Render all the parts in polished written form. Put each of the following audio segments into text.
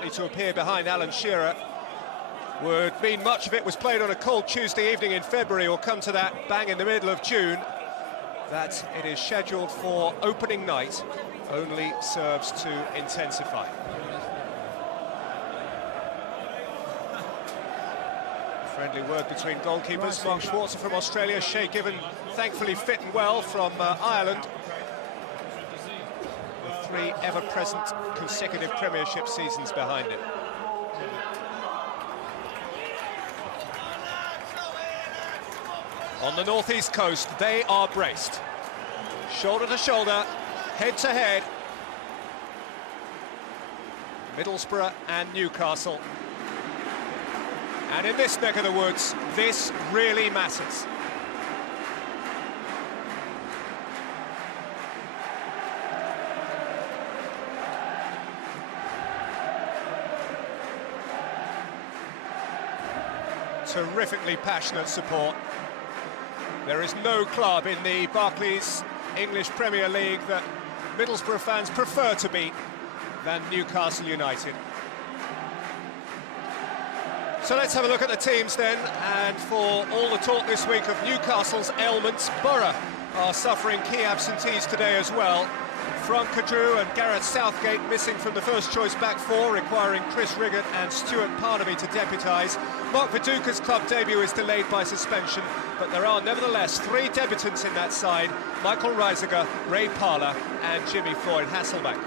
likely to appear behind Alan Shearer would mean much of it was played on a cold Tuesday evening in February, or come to that bang in the middle of June. That it is scheduled for opening night only serves to intensify. Friendly word between goalkeepers. Mark Schwarzer from Australia, Shay Given thankfully fit and well from Ireland. With 3 ever-present consecutive Premiership seasons behind him. On the northeast coast, they are braced. Shoulder to shoulder, head to head. Middlesbrough and Newcastle. And in this neck of the woods, this really matters. Terrifically passionate support. There is no club in the Barclays English Premier League that Middlesbrough fans prefer to beat than Newcastle United. So let's have a look at the teams then, and for all the talk this week of Newcastle's ailments, Borough are suffering key absentees today as well. Frank Kadru and Gareth Southgate missing from the first choice back four, requiring Chris Riggott and Stuart Parnaby to deputise. Mark Viduka's club debut is delayed by suspension, but there are nevertheless 3 debutants in that side: Michael Reiziger, Ray Parlour and Jimmy Floyd Hasselbaink.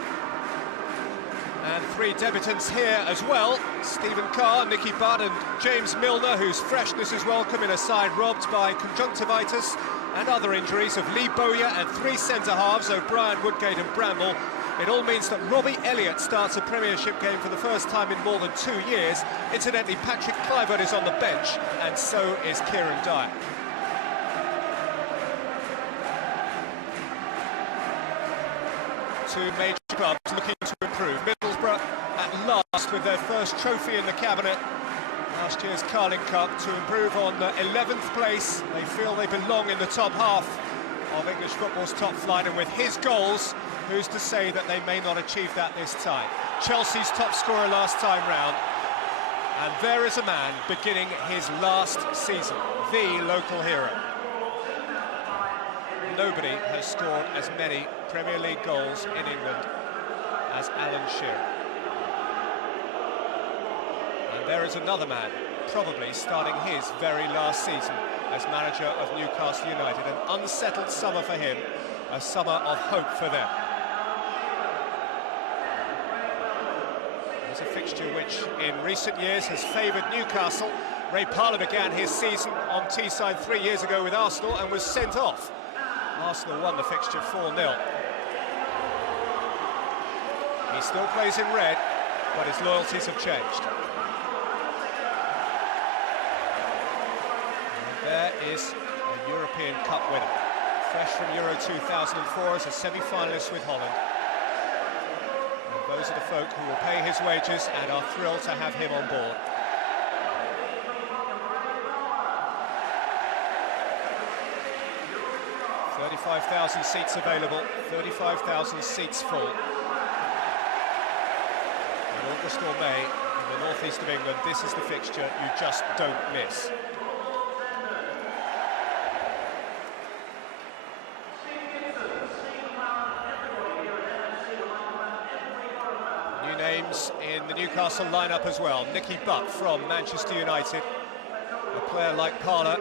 And 3 debutants here as well: Stephen Carr, Nicky Butt and James Milner, whose freshness is welcome in a side robbed by conjunctivitis and other injuries of Lee Bowyer, and 3 centre-halves, O'Brien, Woodgate and Bramble. It all means that Robbie Elliott starts a Premiership game for the first time in more than 2 years. Incidentally, Patrick Kluivert is on the bench, and so is Kieran Dyer. Two major clubs looking to improve. Middlesbrough at last with their first trophy in the cabinet, last year's Carling Cup, to improve on 11th place. They feel they belong in the top half of English football's top flight, and with his goals, who's to say that they may not achieve that this time? Chelsea's top scorer last time round, and there is a man beginning his last season, the local hero. Nobody has scored as many Premier League goals in England as Alan Shearer. And there is another man, probably starting his very last season as manager of Newcastle United. An unsettled summer for him, a summer of hope for them. It's a fixture which in recent years has favoured Newcastle. Ray Parlour began his season on Teesside 3 years ago with Arsenal and was sent off. Arsenal won the fixture 4-0. He still plays in red, but his loyalties have changed. And there is a European Cup winner, fresh from Euro 2004 as a semi-finalist with Holland. And those are the folk who will pay his wages and are thrilled to have him on board. $35,000 seats available, 35,000 seats full. In August or May, in the northeast of England, this is the fixture you just don't miss. New names in the Newcastle lineup as well. Nicky Butt from Manchester United, a player like Parlour,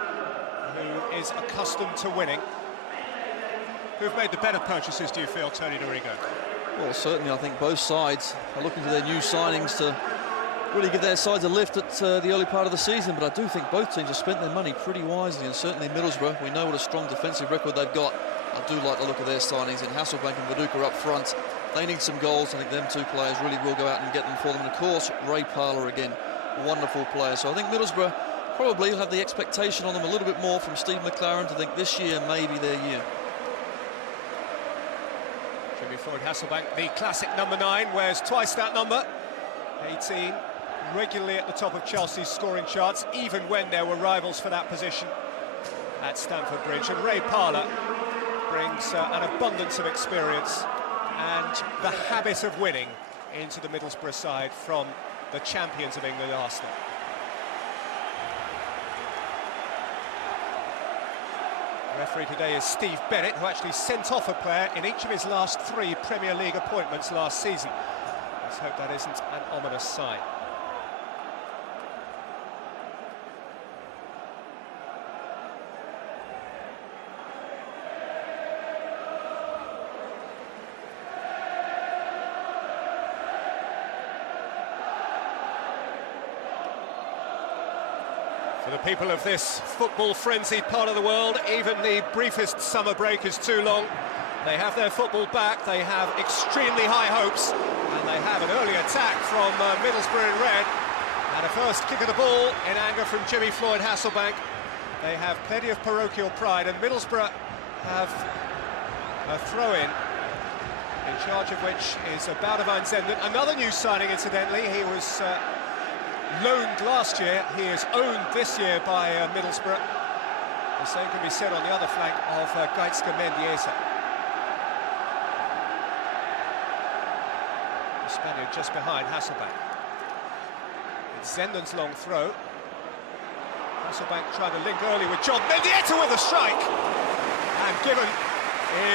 who is accustomed to winning. Who've made the better purchases, do you feel, Tony Dorigo? Well, certainly I think both sides are looking to their new signings to really give their sides a lift at the early part of the season, but I do think both teams have spent their money pretty wisely, and certainly Middlesbrough, we know what a strong defensive record they've got. I do like the look of their signings, and Hasselbaink and Viduka up front. They need some goals. I think them 2 players really will go out and get them for them. And of course, Ray Parlour again, wonderful player. So I think Middlesbrough probably will have the expectation on them a little bit more from Steve McClaren to think this year may be their year. Jimmy Floyd Hasselbaink, the classic number 9, wears twice that number. 18, regularly at the top of Chelsea's scoring charts, even when there were rivals for that position at Stamford Bridge. And Ray Parlour brings an abundance of experience and the habit of winning into the Middlesbrough side from the champions of England, Arsenal. The referee today is Steve Bennett, who actually sent off a player in each of his last 3 Premier League appointments last season. Let's hope that isn't an ominous sign. For the people of this football-frenzied part of the world, even the briefest summer break is too long. They have their football back, they have extremely high hopes, and they have an early attack from Middlesbrough in red, and a first kick of the ball in anger from Jimmy Floyd Hasselbaink. They have plenty of parochial pride, and Middlesbrough have a throw-in, in charge of which is Zenden. Another new signing, incidentally. He was loaned last year, he is owned this year by Middlesbrough. The same can be said on the other flank of Mendieta. The Spaniard just behind Hasselbaink. It's Zenden's long throw. Hasselbaink trying to link early with John. Mendieta with a strike! And Gibbon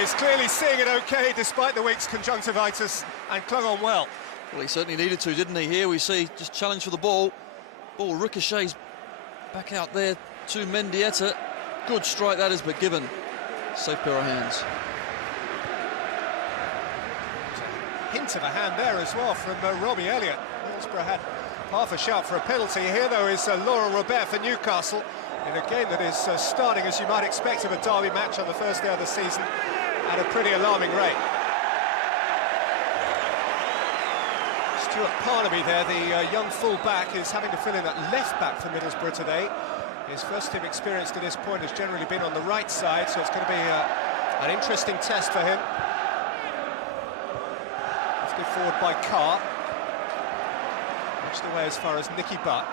is clearly seeing it okay despite the week's conjunctivitis and clung on well. Well, he certainly needed to, didn't he? Here we see just challenge for the ball. Ball ricochets back out there to Mendieta. Good strike that is, but Gibbon, safe pair of hands. Hint of a hand there as well from Robbie Elliott. Middlesbrough had half a shout for a penalty. Here, though, is Laurent Robert for Newcastle in a game that is starting, as you might expect, of a derby match on the first day of the season at a pretty alarming rate. Parnaby there, the young full-back, is having to fill in at left-back for Middlesbrough today. His first team experience to this point has generally been on the right side, so it's going to be an interesting test for him. Lifted forward by Carr. Pushed away as far as Nicky Butt.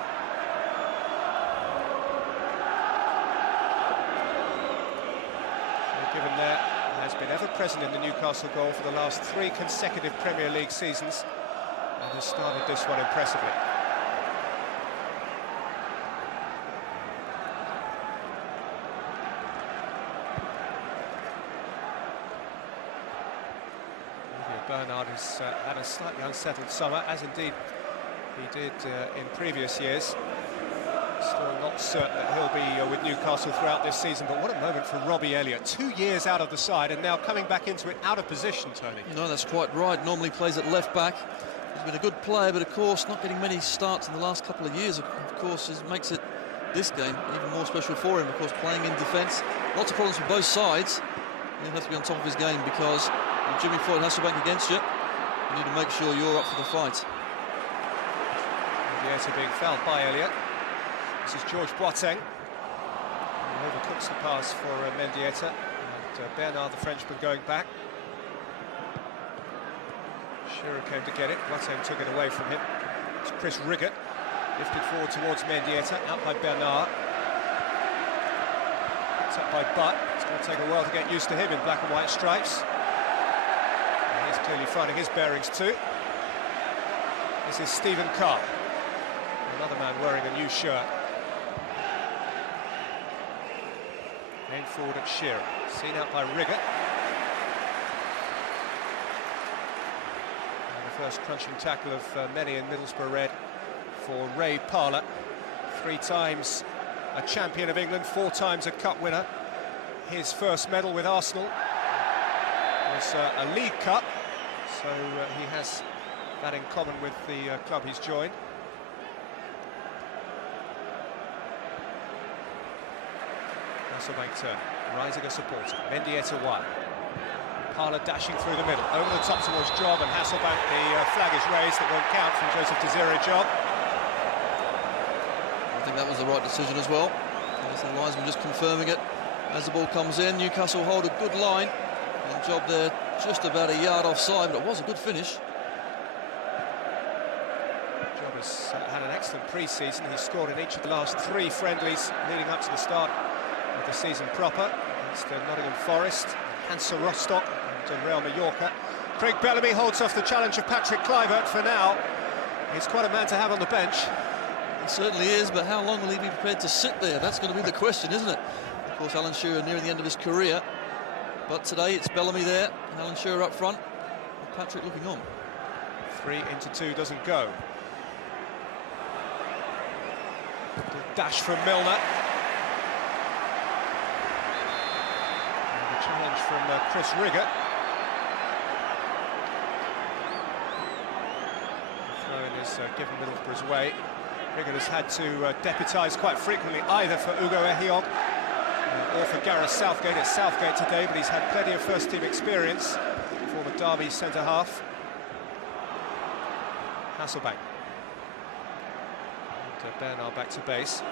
Given there has been ever present in the Newcastle goal for the last 3 consecutive Premier League seasons. And has started this one impressively. Bernard has had a slightly unsettled summer, as indeed he did in previous years. Still not certain that he'll be with Newcastle throughout this season, but what a moment for Robbie Elliott. 2 years out of the side and now coming back into it out of position, Tony. No, that's quite right. Normally plays at left back. He's been a good player, but of course not getting many starts in the last couple of years, of course, makes it this game even more special for him. Of course, playing in defence, lots of problems for both sides. He'll have to be on top of his game because with Jimmy Floyd Hasselbaink against you, you need to make sure you're up for the fight. Mendieta being fouled by Elliott. This is George Boateng. He overcooks the pass for Mendieta. And Bernard, the Frenchman, going back. Shearer came to get it. Boateng took it away from him. It's Chris Riggott. Lifted forward towards Mendieta. Out by Bernard. Picked up by Butt. It's going to take a while to get used to him in black and white stripes. And he's clearly finding his bearings too. This is Stephen Carr. Another man wearing a new shirt. Aimed forward at Shearer. Seen out by Riggott. And the first crunching tackle of many in Middlesbrough red for Ray Parlour. 3 times a champion of England, 4 times a cup winner. His first medal with Arsenal was a League Cup, so he has that in common with the club he's joined. Hasselbaink turn, Reiziger supporting, Mendieta wide. Parlour dashing through the middle, over the top towards Job, and Hasselbaink, the flag is raised, that won't count from Joseph Desiree Job. I think that was the right decision as well. The linesman just confirming it as the ball comes in. Newcastle hold a good line, and Job there just about a yard offside, but it was a good finish. Job has had an excellent pre-season. He's scored in each of the last 3 friendlies leading up to the start of the season proper, against Nottingham Forest, Hansa Rostock and Real Mallorca. Craig Bellamy holds off the challenge of Patrick Kluivert for now. He's quite a man to have on the bench. He certainly is, but how long will he be prepared to sit there? That's going to be the question, isn't it? Of course, Alan Shearer nearing the end of his career. But today it's Bellamy there, and Alan Shearer up front, with Patrick looking on. 3 into 2 doesn't go. Little dash from Milner. And a challenge from Chris Riggott. Throw-in is given Middlesbrough's way. Riggott has had to deputise quite frequently, either for Ehiogu or for Gareth Southgate. It's Southgate today, but he's had plenty of first-team experience. Former Derby centre-half. Hasselbaink. And Bernard back to base.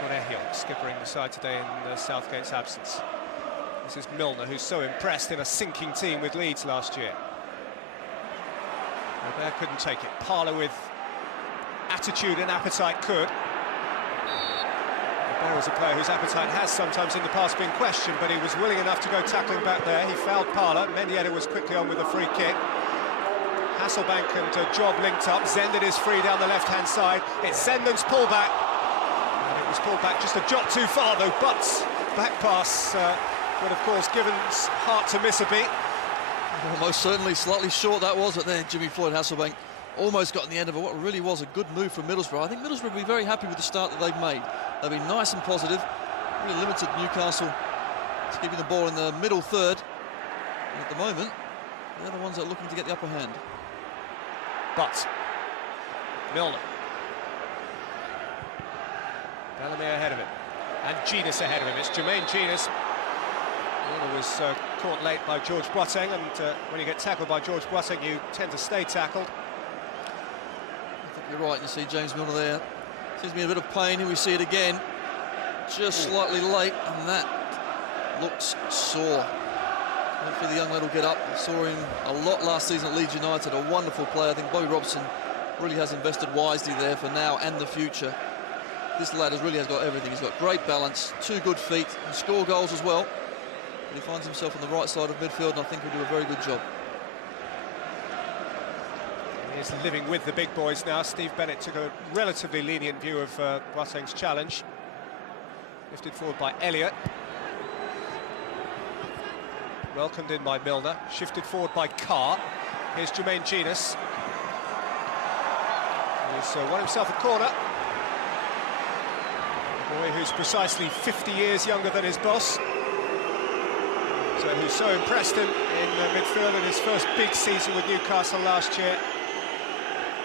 Got Ehiogu skippering the side today in Southgate's absence. This is Milner, who's so impressed in a sinking team with Leeds last year. Robert couldn't take it. Parlour with attitude and appetite could. Robert is a player whose appetite has sometimes in the past been questioned, but he was willing enough to go tackling back there. He fouled Parlour. Mendieta was quickly on with a free kick. Hasselbaink and Job linked up. Zenden is free down the left-hand side. It's Zenden's pullback. And it was pulled back just a jot too far, though. Butts' back pass would, of course, given heart to miss a beat. Well, most certainly slightly short that was, but then Jimmy Floyd Hasselbaink almost got in the end of it. What really was a good move from Middlesbrough. I think Middlesbrough will be very happy with the start that they've made. They've been nice and positive, really limited Newcastle to keeping the ball in the middle third. And at the moment, they're the ones that are looking to get the upper hand. But Milner. Bellamy ahead of him. And Jenas ahead of him. It's Jermaine Jenas. Milner was caught late by George Boateng, and when you get tackled by George Boateng, you tend to stay tackled. I think you're right. You see James Milner there. Seems to be in a bit of pain. Here we see it again. Just slightly late, and that looks sore. Hopefully the young lad will get up. I saw him a lot last season at Leeds United. A wonderful player. I think Robson really has invested wisely there for now and the future. This lad really has got everything. He's got great balance, 2 good feet, and score goals as well. But he finds himself on the right side of midfield, and I think he'll do a very good job. He's living with the big boys now. Steve Bennett took a relatively lenient view of Boateng's challenge. Lifted forward by Elliott. Welcomed in by Milner. Shifted forward by Carr. Here's Jermaine Jenas. He's won himself a corner. A boy who's precisely 50 years younger than his boss. So who's so impressed him in midfield in his first big season with Newcastle last year.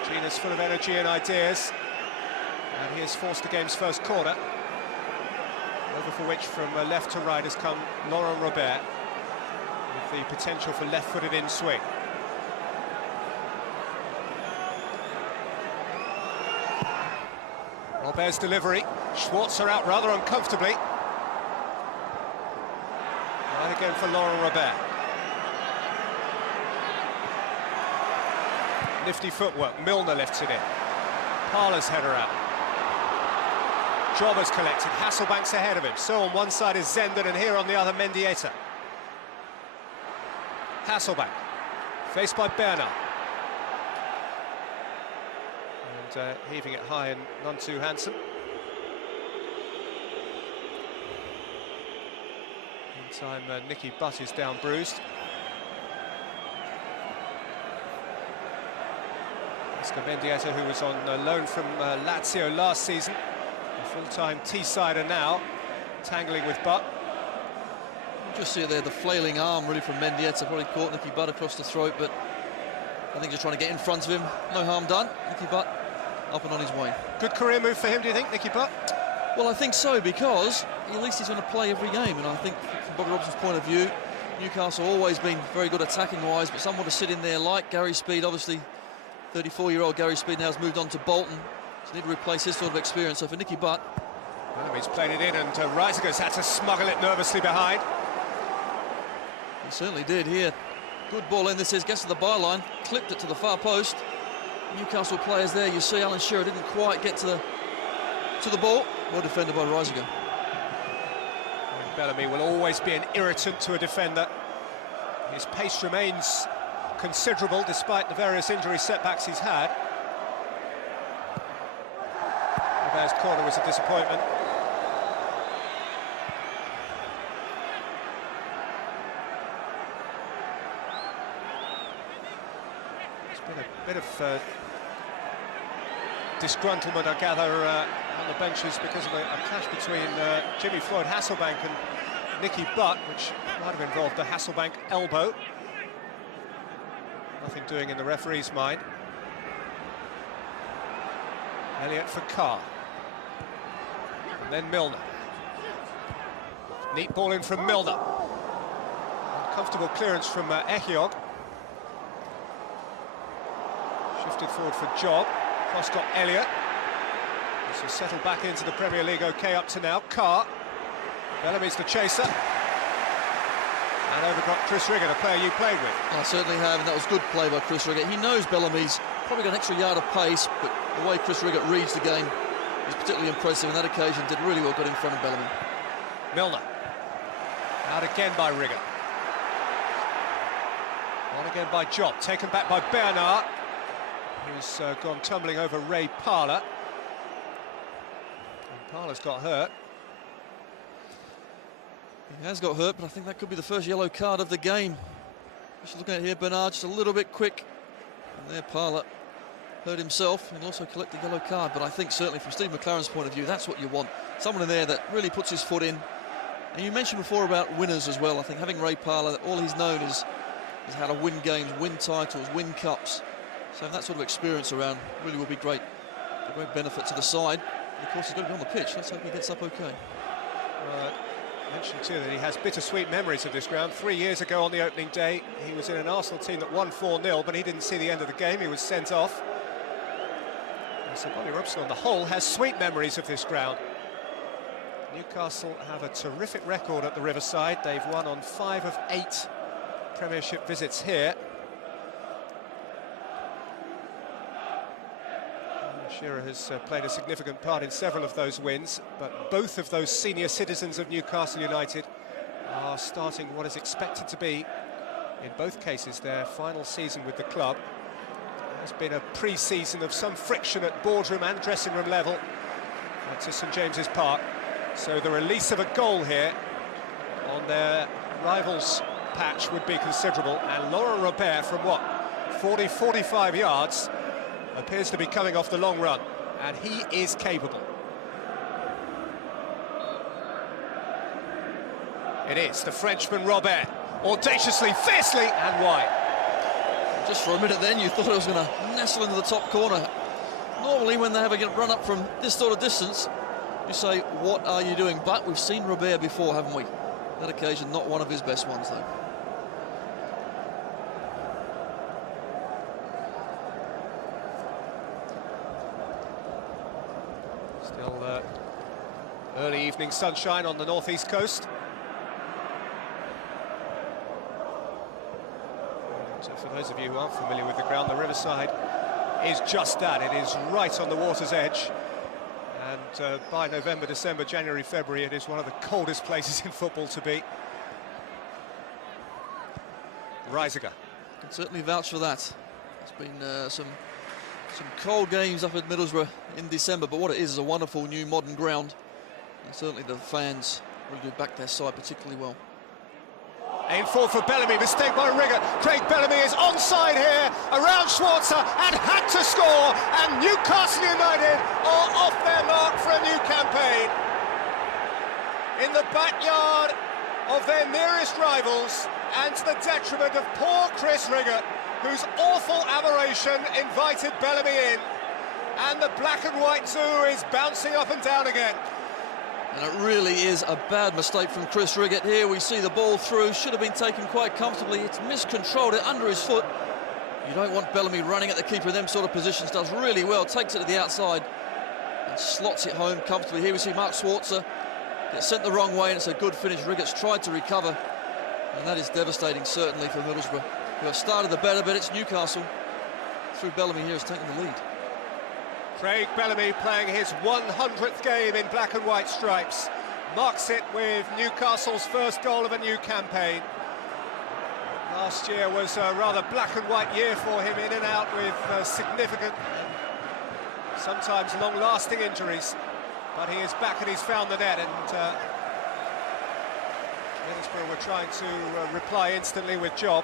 Jenas full of energy and ideas. And he has forced the game's first corner. Over for which from left to right has come Laurent Robert, with the potential for left-footed in-swing. Robert's delivery. Schwarzer out rather uncomfortably. And again for Laurent Robert. Nifty footwork. Milner lifts it in. Parlour's header out. Jobber's collected. Hasselbank's ahead of him. So on one side is Zenden, and here on the other Mendieta. Hasselbaink, faced by Bernard. And heaving it high and none too handsome. Meantime, Nicky Butt is down bruised. Mendieta, who was on loan from Lazio last season, a full-time T-sider now, tangling with Butt. You just see there the flailing arm really from Mendieta, probably caught Nicky Butt across the throat, but I think just trying to get in front of him. No harm done. Nicky Butt up and on his way. Good career move for him, do you think, Nicky Butt? Well, I think so, because at least he's going to play every game, and I think from Bobby Robson's point of view, Newcastle always been very good attacking-wise, but someone to sit in there like Gary Speed, obviously 34-year-old Gary Speed now has moved on to Bolton, so need to replace his sort of experience. So for Nicky Butt, well, he's played it in, and Reiziger's had to smuggle it nervously behind. He certainly did here. Good ball in. This is gets to the byline, clipped it to the far post. Newcastle players there. You see Alan Shearer didn't quite get to the ball. Well defended by Reiziger. Bellamy will always be an irritant to a defender. His pace remains considerable despite the various injury setbacks he's had. Robert's corner was a disappointment. It's been a bit of disgruntlement, I gather, on the benches because of a clash between Jimmy Floyd Hasselbaink and Nicky Butt, which might have involved the Hasselbaink elbow. Nothing doing in the referee's mind. Elliott for Carr. And then Milner. Neat ball in from Milner. Uncomfortable clearance from Ehiogu. Shifted forward for Job. Cross got Elliott. So settled back into the Premier League okay up to now. Carr. Bellamy's the chaser. And overgot Chris Riggott, a player you played with. I certainly have, and that was good play by Chris Riggott. He knows Bellamy's probably got an extra yard of pace, but the way Chris Riggott reads the game is particularly impressive. On that occasion, did really well, got in front of Bellamy. Milner. Out again by Riggott. On again by Job, taken back by Bernard, who's gone tumbling over Ray Parlour. And Parlour's got hurt. He has got hurt, but I think that could be the first yellow card of the game. Just looking at here, Bernard just a little bit quick. And there, Parlour hurt himself and also collected a yellow card. But I think certainly from Steve McClaren's point of view, that's what you want. Someone in there that really puts his foot in. And you mentioned before about winners as well. I think having Ray Parlour, all he's known is how to win games, win titles, win cups. So that sort of experience around really will be great. A great benefit to the side. And of course, he's got to be on the pitch. Let's hope he gets up okay. Mentioned too that he has bittersweet memories of this ground. 3 years ago on the opening day, he was in an Arsenal team that won 4-0, but he didn't see the end of the game. He was sent off. And so Bobby Robson, on the whole, has sweet memories of this ground. Newcastle have a terrific record at the Riverside. They've won on 5 of 8 Premiership visits here. Shearer has played a significant part in several of those wins, but both of those senior citizens of Newcastle United are starting what is expected to be, in both cases, their final season with the club. There's been a pre-season of some friction at boardroom and dressing room level to St James's Park, so the release of a goal here on their rivals' patch would be considerable, and Laurent Robert from what, 40-45 yards appears to be coming off the long run, and he is capable. It is the Frenchman Robert, audaciously, fiercely, and wide. Just for a minute then, you thought it was going to nestle into the top corner. Normally, when they have a run up from this sort of distance, you say, what are you doing? But we've seen Robert before, haven't we? That occasion, not one of his best ones, though. Still early evening sunshine on the northeast coast. So for those of you who aren't familiar with the ground, the Riverside is just that. It is right on the water's edge. And by November, December, January, February, it is one of the coldest places in football to be. Reiziger. Can certainly vouch for that. It's been some cold games up at Middlesbrough in December, but what it is a wonderful new modern ground. And certainly the fans really do back their side particularly well. Aim forward for Bellamy, mistake by Riggott. Craig Bellamy is onside here, around Schwarzer, and had to score, and Newcastle United are off their mark for a new campaign. In the backyard of their nearest rivals, and to the detriment of poor Chris Riggott, whose awful aberration invited Bellamy in, and the black and white zoo is bouncing up and down again. And it really is a bad mistake from Chris Riggott here. We see the ball through, should have been taken quite comfortably. It's miscontrolled it under his foot. You don't want Bellamy running at the keeper in them sort of positions. Does really well, takes it to the outside and slots it home comfortably. Here we see Mark Schwarzer get sent the wrong way, and it's a good finish. Riggott's tried to recover, and that is devastating certainly for Middlesbrough, who have started the better, but it's Newcastle through Bellamy here has taken the lead. Craig Bellamy playing his 100th game in black and white stripes. marks it with Newcastle's first goal of a new campaign. Last year was a rather black and white year for him, in and out with significant, sometimes long-lasting injuries. But he is back and he's found the net, and Middlesbrough were trying to reply instantly with Job.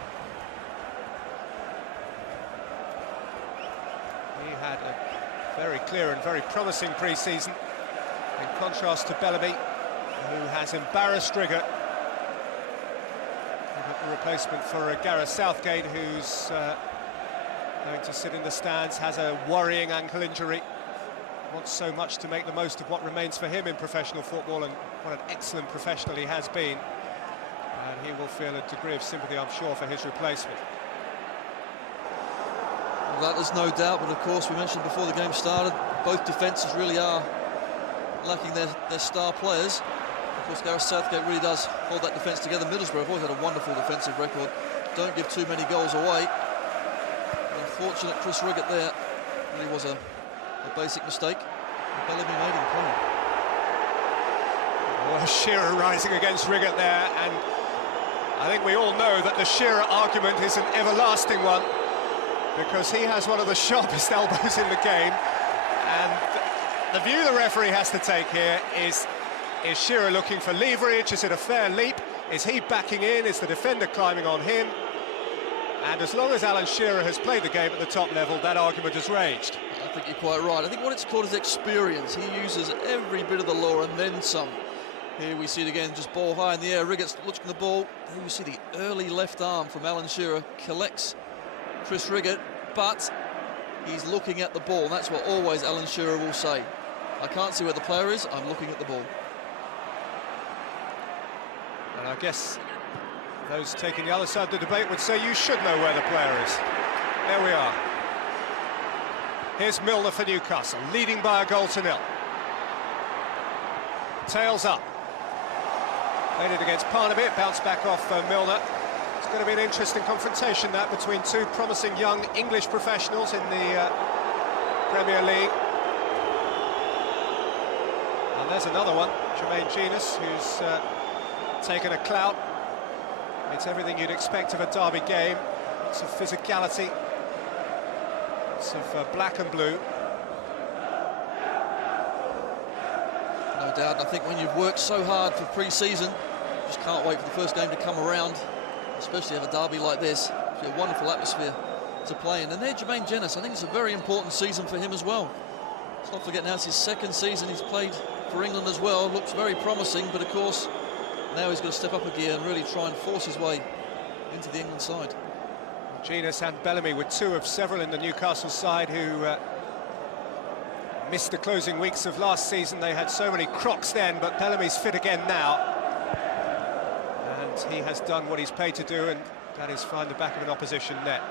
He had a very clear and very promising pre-season, in contrast to Bellamy, who has embarrassed Riggott. A replacement for Gareth Southgate, who's going to sit in the stands, has a worrying ankle injury. Wants so much to make the most of what remains for him in professional football, and what an excellent professional he has been. And he will feel a degree of sympathy, I'm sure, for his replacement. Well, that is no doubt, but of course we mentioned before the game started, both defences really are lacking their star players. Of course, Gareth Southgate really does hold that defence together. Middlesbrough have always had a wonderful defensive record. Don't give too many goals away. Unfortunate Chris Riggott there. Really was a basic mistake. Bellamy made him pay. Well, Shearer rising against Riggott there, and I think we all know that the Shearer argument is an everlasting one, because he has one of the sharpest elbows in the game, and the view the referee has to take here is Shearer looking for leverage? Is it a fair leap? Is he backing in? Is the defender climbing on him? And as long as Alan Shearer has played the game at the top level, that argument has raged. I think you're quite right. I think what it's called is experience. He uses every bit of the law and then some. Here we see it again, just ball high in the air. Riggott looking the ball. Here you see the early left arm from Alan Shearer collects Chris Riggott, but he's looking at the ball. And that's what always Alan Shearer will say. I can't see where the player is, I'm looking at the ball. And I guess those taking the other side of the debate would say you should know where the player is. There we are. Here's Milner for Newcastle, leading by a goal to nil. Tails up. Played it against Parnaby, it bounced back off Milner. It's going to be an interesting confrontation, that, between two promising young English professionals in the Premier League. And there's another one, Jenas, who's taken a clout. It's everything you'd expect of a derby game. Lots of physicality, lots of black and blue. No doubt, I think when you've worked so hard for pre-season, just can't wait for the first game to come around, especially have a derby like this. It's a wonderful atmosphere to play in. And there, Jenas, I think it's a very important season for him as well. Let's not forget now it's his second season he's played for England as well. Looks very promising, but of course now he's got to step up a gear and really try and force his way into the England side. Jenas and Bellamy were two of several in the Newcastle side who missed the closing weeks of last season. They had so many crocs then, but Bellamy's fit again now. And he has done what he's paid to do, and that is find the back of an opposition net.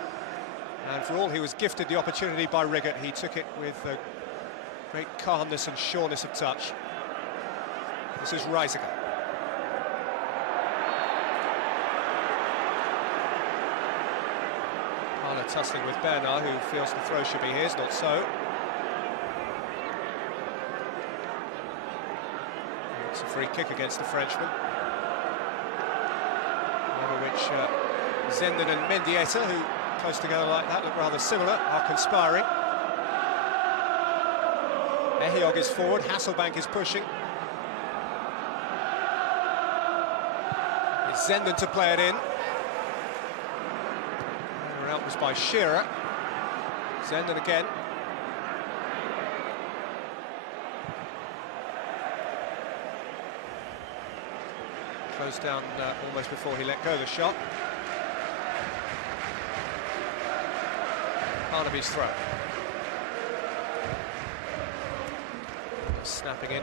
And for all he was gifted the opportunity by Riggott, he took it with great calmness and sureness of touch. This is Reiziger. Parlour tussling with Bernard, who feels the throw should be his, not so. It's a free kick against the Frenchman. Over which Zenden and Mendieta, who close together like that, look rather similar, are conspiring. Ehiogu is forward, Hasselbaink is pushing. It's Zenden to play it in. Out was by Shearer. Zenden again. Closed down almost before he let go the shot. Parnaby's throw. Snapping in.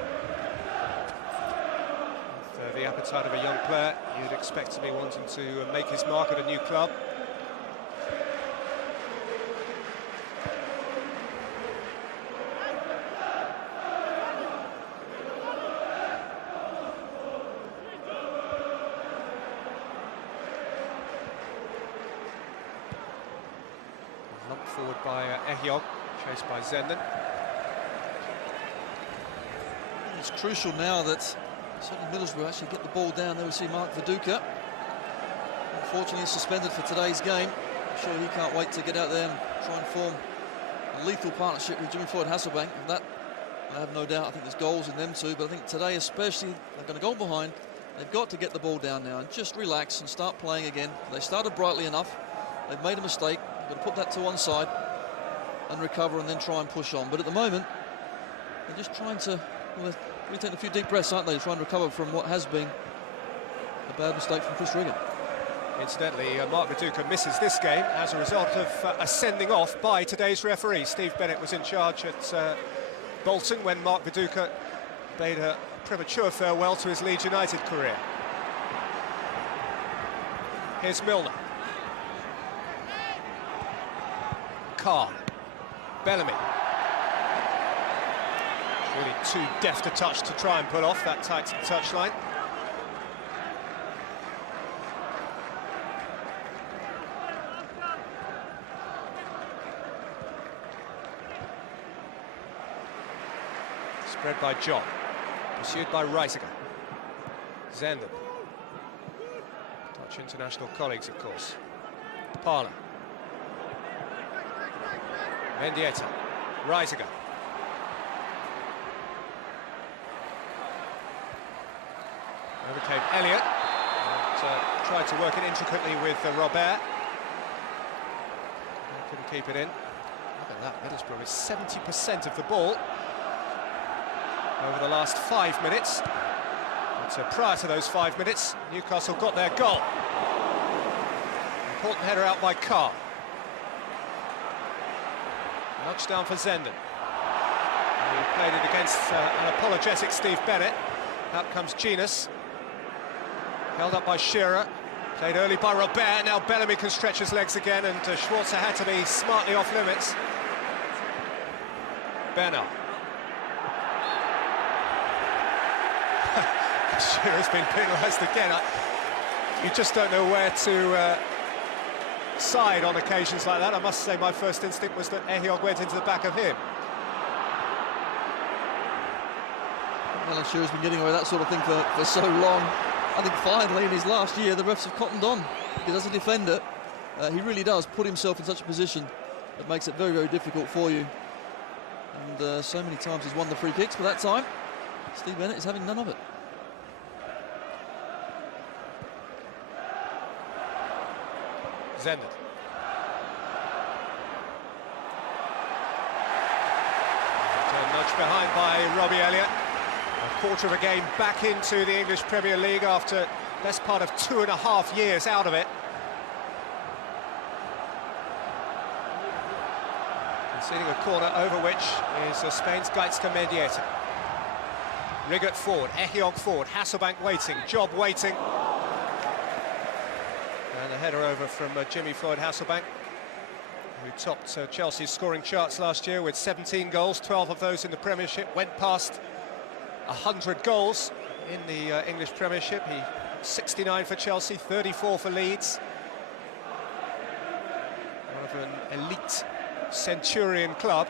With the appetite of a young player, you'd expect to be wanting to make his mark at a new club. Lumped forward by Ehiogu, chased by Zenden. It's crucial now that Certainly Middlesbrough actually get the ball down there. We see Mark Viduka. Unfortunately, he's suspended for today's game. I'm sure he can't wait to get out there and try and form a lethal partnership with Jimmy Floyd Hasselbaink. And that, I have no doubt, I think there's goals in them too, but I think today especially, they're going to go behind. They've got to get the ball down now and just relax and start playing again. They started brightly enough. They've made a mistake. They've got to put that to one side and recover and then try and push on. But at the moment, they're just trying to, well, they're really taking a few deep breaths, aren't they? Trying to recover from what has been a bad mistake from Chris Riggott. Incidentally, Mark Viduka misses this game as a result of a sending off by today's referee. Steve Bennett was in charge at Bolton when Mark Viduka made a premature farewell to his Leeds United career. Here's Milner. Carr. Bellamy. Really too deft a touch to try and pull off that tight touchline. Spread by John. Pursued by Reiziger. Zenden. Dutch international colleagues, of course. Parlour. Mendieta. Reiziger. Over came Elliott. And tried to work it intricately with Robert. Couldn't keep it in. Look at that, Middlesbrough with 70% of the ball over the last 5 minutes. But prior to those 5 minutes, Newcastle got their goal. Important header out by Carr. Nudge down for Zenden. He played it against an apologetic Steve Bennett. Out comes Jenas. Held up by Shearer. Played early by Robert. Now Bellamy can stretch his legs again, and Schwarzer had to be smartly off limits. Bernard. Shearer's been penalised again. You just don't know where to side on occasions like that. I must say my first instinct was that Ehiogu went into the back of him. Well, Shearer's been getting away with that sort of thing for so long. I think finally in his last year the refs have cottoned on, because as a defender he really does put himself in such a position that makes it very, very difficult for you. And so many times he's won the free kicks, but that time Steve Bennett is having none of it. Zenden. Nudge behind by Robbie Elliott. A quarter of a game back into the English Premier League after best part of 2.5 years out of it. Conceding a corner over which is Spain's Geitster Mendieta. Riggott forward, Ehiogu forward, Hasselbaink waiting, Job waiting. And a header over from Jimmy Floyd Hasselbaink, who topped Chelsea's scoring charts last year with 17 goals, 12 of those in the Premiership, went past 100 goals in the English Premiership. He 69 for Chelsea, 34 for Leeds. One of an elite Centurion club.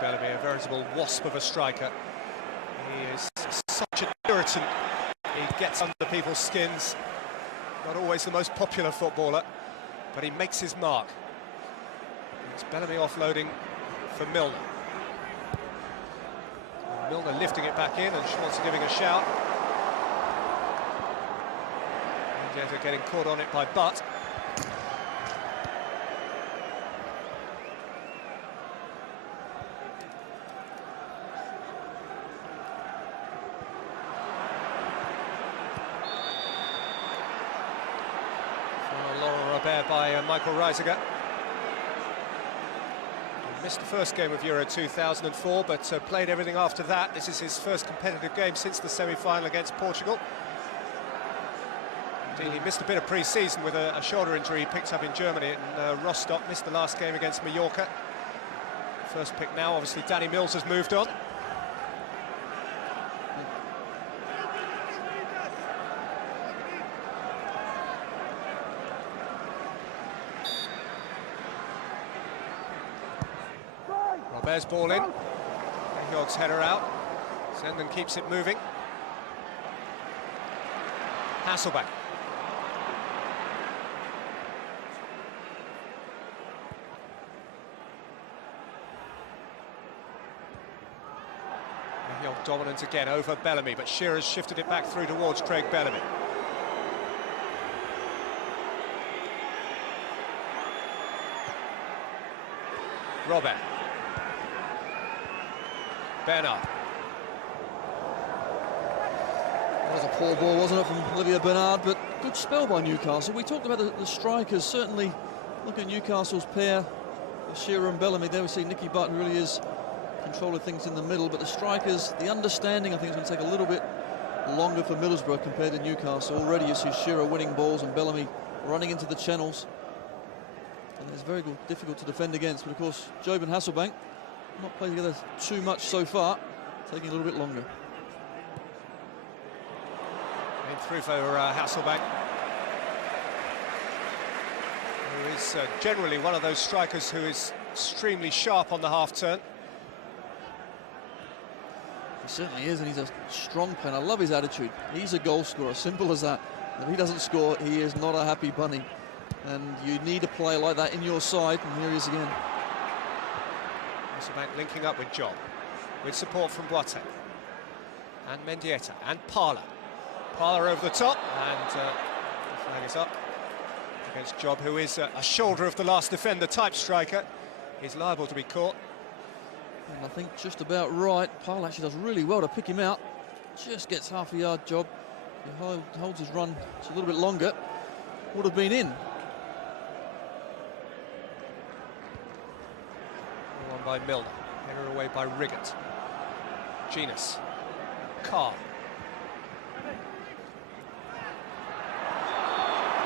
Bellamy, a veritable wasp of a striker. He is such an irritant. He gets under people's skins. Not always the most popular footballer, but he makes his mark. It's Bellamy offloading for Milner. Milner lifting it back in, and Schwarzer giving a shout. Mendieta getting caught on it by Butt. By Michael Reiziger. Missed the first game of Euro 2004, but played everything after that. This is his first competitive game since the semi-final against Portugal. Indeed, he missed a bit of pre-season with a shoulder injury he picked up in Germany in Rostock. Missed the last game against Mallorca. First pick now, obviously Danny Mills has moved on. Robert's ball in. Ehiogu's header out. Zenden keeps it moving. Hasselbaink. Ehiogu dominant again over Bellamy, but Shearer's shifted it back through towards Craig Bellamy. Robert. Bernard. That was a poor ball, wasn't it, from Olivier Bernard, but good spell by Newcastle. We talked about the strikers, certainly look at Newcastle's pair, Shearer and Bellamy. There we see Nicky Butt really is controlling things in the middle, but the strikers, the understanding, I think is going to take a little bit longer for Middlesbrough compared to Newcastle. Already you see Shearer winning balls and Bellamy running into the channels. And it's very difficult to defend against, but of course Job and Hasselbaink not playing together too much so far, taking a little bit longer. In through for Hasselbaink, who is generally one of those strikers who is extremely sharp on the half turn. He certainly is, and he's a strong player. I love his attitude. He's a goal scorer, simple as that. If he doesn't score, he is not a happy bunny. And you need a player like that in your side, and here he is again. Hasselbaink linking up with Job, with support from Boateng and Mendieta and Parlour. Parlour over the top, and the flag is up against Job, who is a shoulder of the last defender type striker. He's liable to be caught. And I think just about right. Parlour actually does really well to pick him out. Just gets half a yard Job. He holds his run just a little bit longer. Would have been in. One by Milner. Header away by Riggott. Jenas. Carr.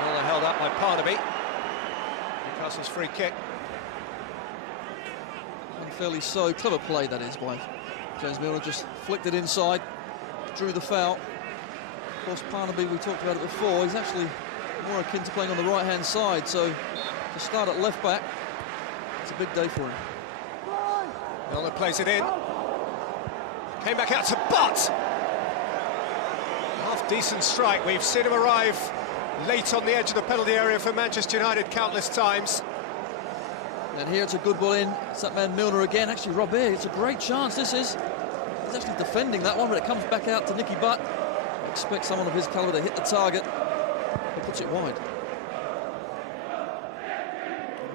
Milner held up by Parnaby. Newcastle's free kick. Unfairly so. Clever play, that is, by James Milner. Just flicked it inside, drew the foul. Of course, Parnaby, we talked about it before, he's actually more akin to playing on the right-hand side, so to start at left-back, it's a big day for him. Milner plays it in. Came back out to Butt. Half-decent strike. We've seen him arrive late on the edge of the penalty area for Manchester United countless times. And here it's a good ball in. It's that man Milner again. Actually, Robert, it's a great chance, this is. He's actually defending that one, but it comes back out to Nicky Butt. I expect someone of his calibre to hit the target. He puts it wide.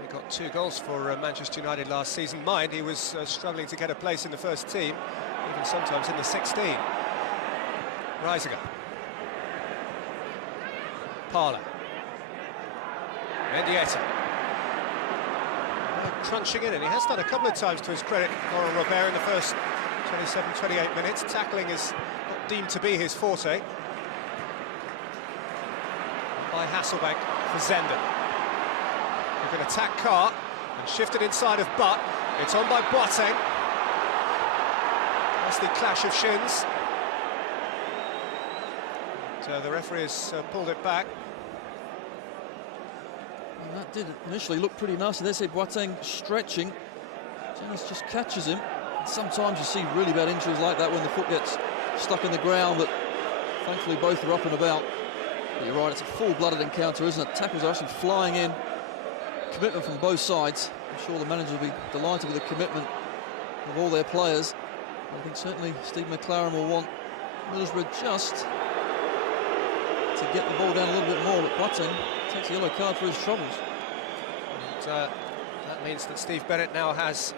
He got 2 goals for Manchester United last season. Mind, he was struggling to get a place in the first team, even sometimes in the 16. Reiziger. Parlour. Mendieta. Crunching in, and he has done a couple of times, to his credit, Laurent Robert, in the first 27-28 minutes. Tackling is not deemed to be his forte. By Hasselbaink for Zenden. He can attack Carr and shift it inside of Butt. It's on by Boateng. That's the clash of shins. So the referee has pulled it back. And that did initially look pretty nasty. There's Boateng stretching. Jenas just catches him. Sometimes you see really bad injuries like that when the foot gets stuck in the ground, but thankfully both are up and about. But you're right, it's a full-blooded encounter, isn't it? Tackles are actually flying in. Commitment from both sides. I'm sure the manager will be delighted with the commitment of all their players. I think certainly Steve McClaren will want Middlesbrough just to get the ball down a little bit more, but Boateng takes a yellow card for his troubles. And, that means that Steve Bennett now has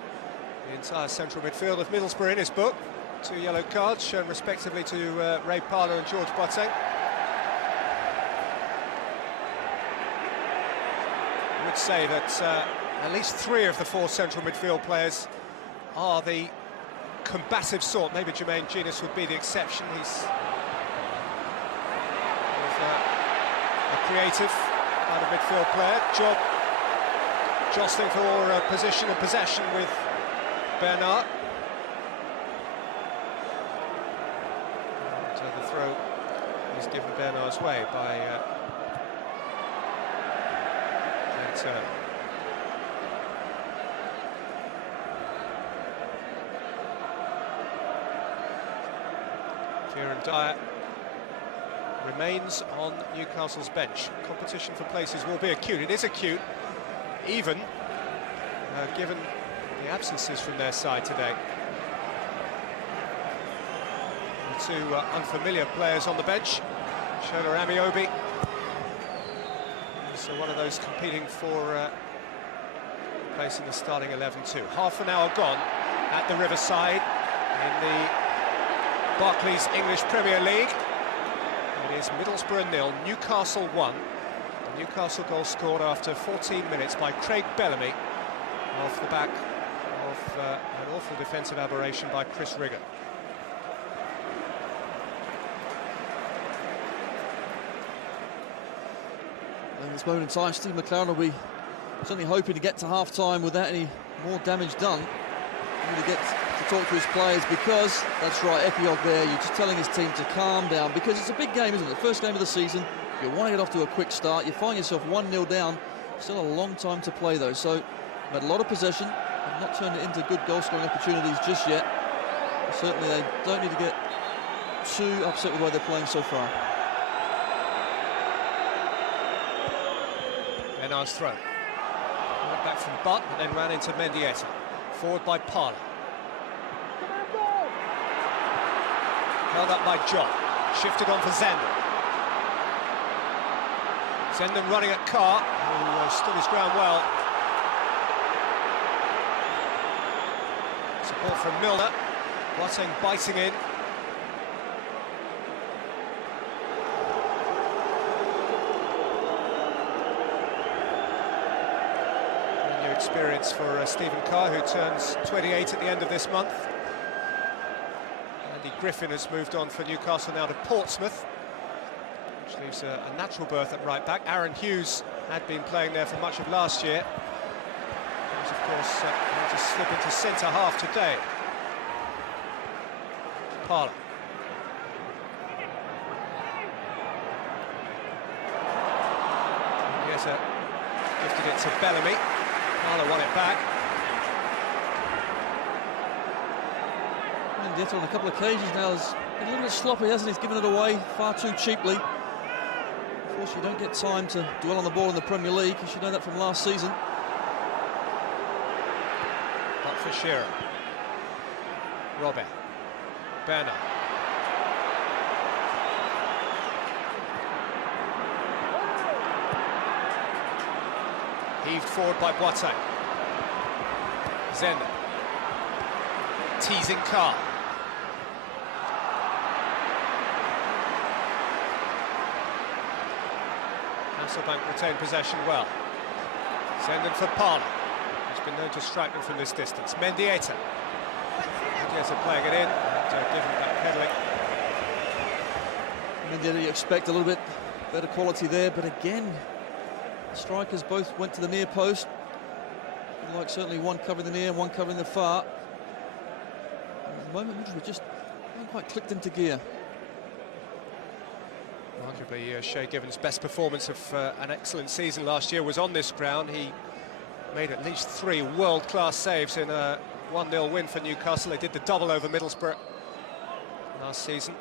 the entire central midfield of Middlesbrough in his book. 2 yellow cards shown respectively to Ray Parlour and George Boateng. I would say that at least 3 of the 4 central midfield players are the combative sort. Maybe Jermaine Jenas would be the exception. He's a creative kind of midfield player. Job jostling for position and possession with Bernard. So the throw is given Bernard's way by Turner. Shearer and Dyer remains on Newcastle's bench. Competition for places will be acute. It is acute, even given the absences from their side today. The two unfamiliar players on the bench, Shearer, Ameobi. So one of those competing for place in the starting 11 too. Half an hour gone at the Riverside in the Barclays English Premier League. It is Middlesbrough 0, Newcastle 1. The Newcastle goal scored after 14 minutes by Craig Bellamy off the back of an awful defensive aberration by Chris Riggott. At this moment in time, Steve McClaren will be certainly hoping to get to half-time without any more damage done. Really get to talk to his players, because that's right, Ehiogu there, you're just telling his team to calm down, because it's a big game, isn't it? The first game of the season. You want to get off to a quick start. You find yourself 1-0 down. Still a long time to play though. So had a lot of possession. Have not turned it into good goal-scoring opportunities just yet. But certainly they don't need to get too upset with the way they're playing so far. Jenas throw. Right back from Butt, and then ran into Mendieta. Forward by Parlour. Held up by John. Shifted on for Zenden. Zenden running at Carr, who stood his ground well. Support from Milner. Boateng biting in. Experience for Stephen Carr, who turns 28 at the end of this month. Andy Griffin has moved on for Newcastle now to Portsmouth, which leaves a natural berth at right back. Aaron Hughes had been playing there for much of last year. He was, of course, going to slip into centre half today. Parlour. Mendieta gifted it to Bellamy. Parlour won it back. Mendieta on a couple of occasions now has been a little bit sloppy, hasn't he? He's given it away far too cheaply. Of course, you don't get time to dwell on the ball in the Premier League. You should know that from last season. But for Shearer. Robin. Bernard. Heaved forward by Boateng. Zenden. Teasing Carr. Hasselbaink retained possession well. Zenden for Parlour. He's been known to strike them from this distance. Mendieta. Mendieta playing it in and giving back pedaling. Mendieta, you expect a little bit better quality there, but again, strikers both went to the near post. Like certainly one covering the near, one covering the far. At the moment, Middlesbrough just haven't quite clicked into gear. Arguably, Shay Given's best performance of an excellent season last year was on this ground. He made at least 3 world-class saves in a 1-0 win for Newcastle. They did the double over Middlesbrough last season.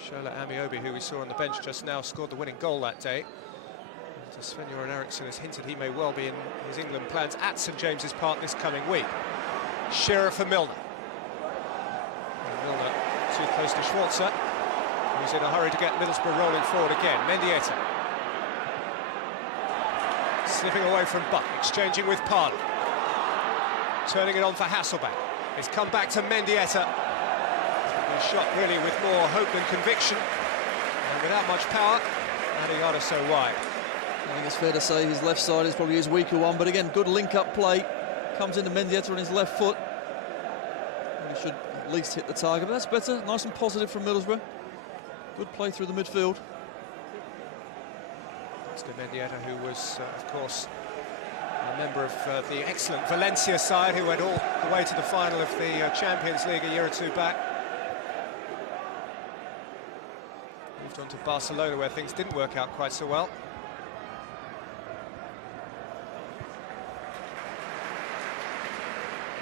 Shola Ameobi, who we saw on the bench just now, scored the winning goal that day. And Sven-Göran Eriksson has hinted he may well be in his England plans at St James's Park this coming week. Shearer for Milner. And Milner too close to Schwarzer, who's in a hurry to get Middlesbrough rolling forward again. Mendieta. Slipping away from Buck, exchanging with Parlour. Turning it on for Hasselbaink. It's come back to Mendieta. He shot really with more hope than conviction, and without much power, and he got us so wide. I think it's fair to say his left side is probably his weaker one, but again, good link-up play. Comes into Mendieta on his left foot. And he should at least hit the target, but that's better. Nice and positive from Middlesbrough. Good play through the midfield. It's to Mendieta, who was, of course, a member of the excellent Valencia side, who went all the way to the final of the Champions League a year or two back. Moved on to Barcelona, where things didn't work out quite so well.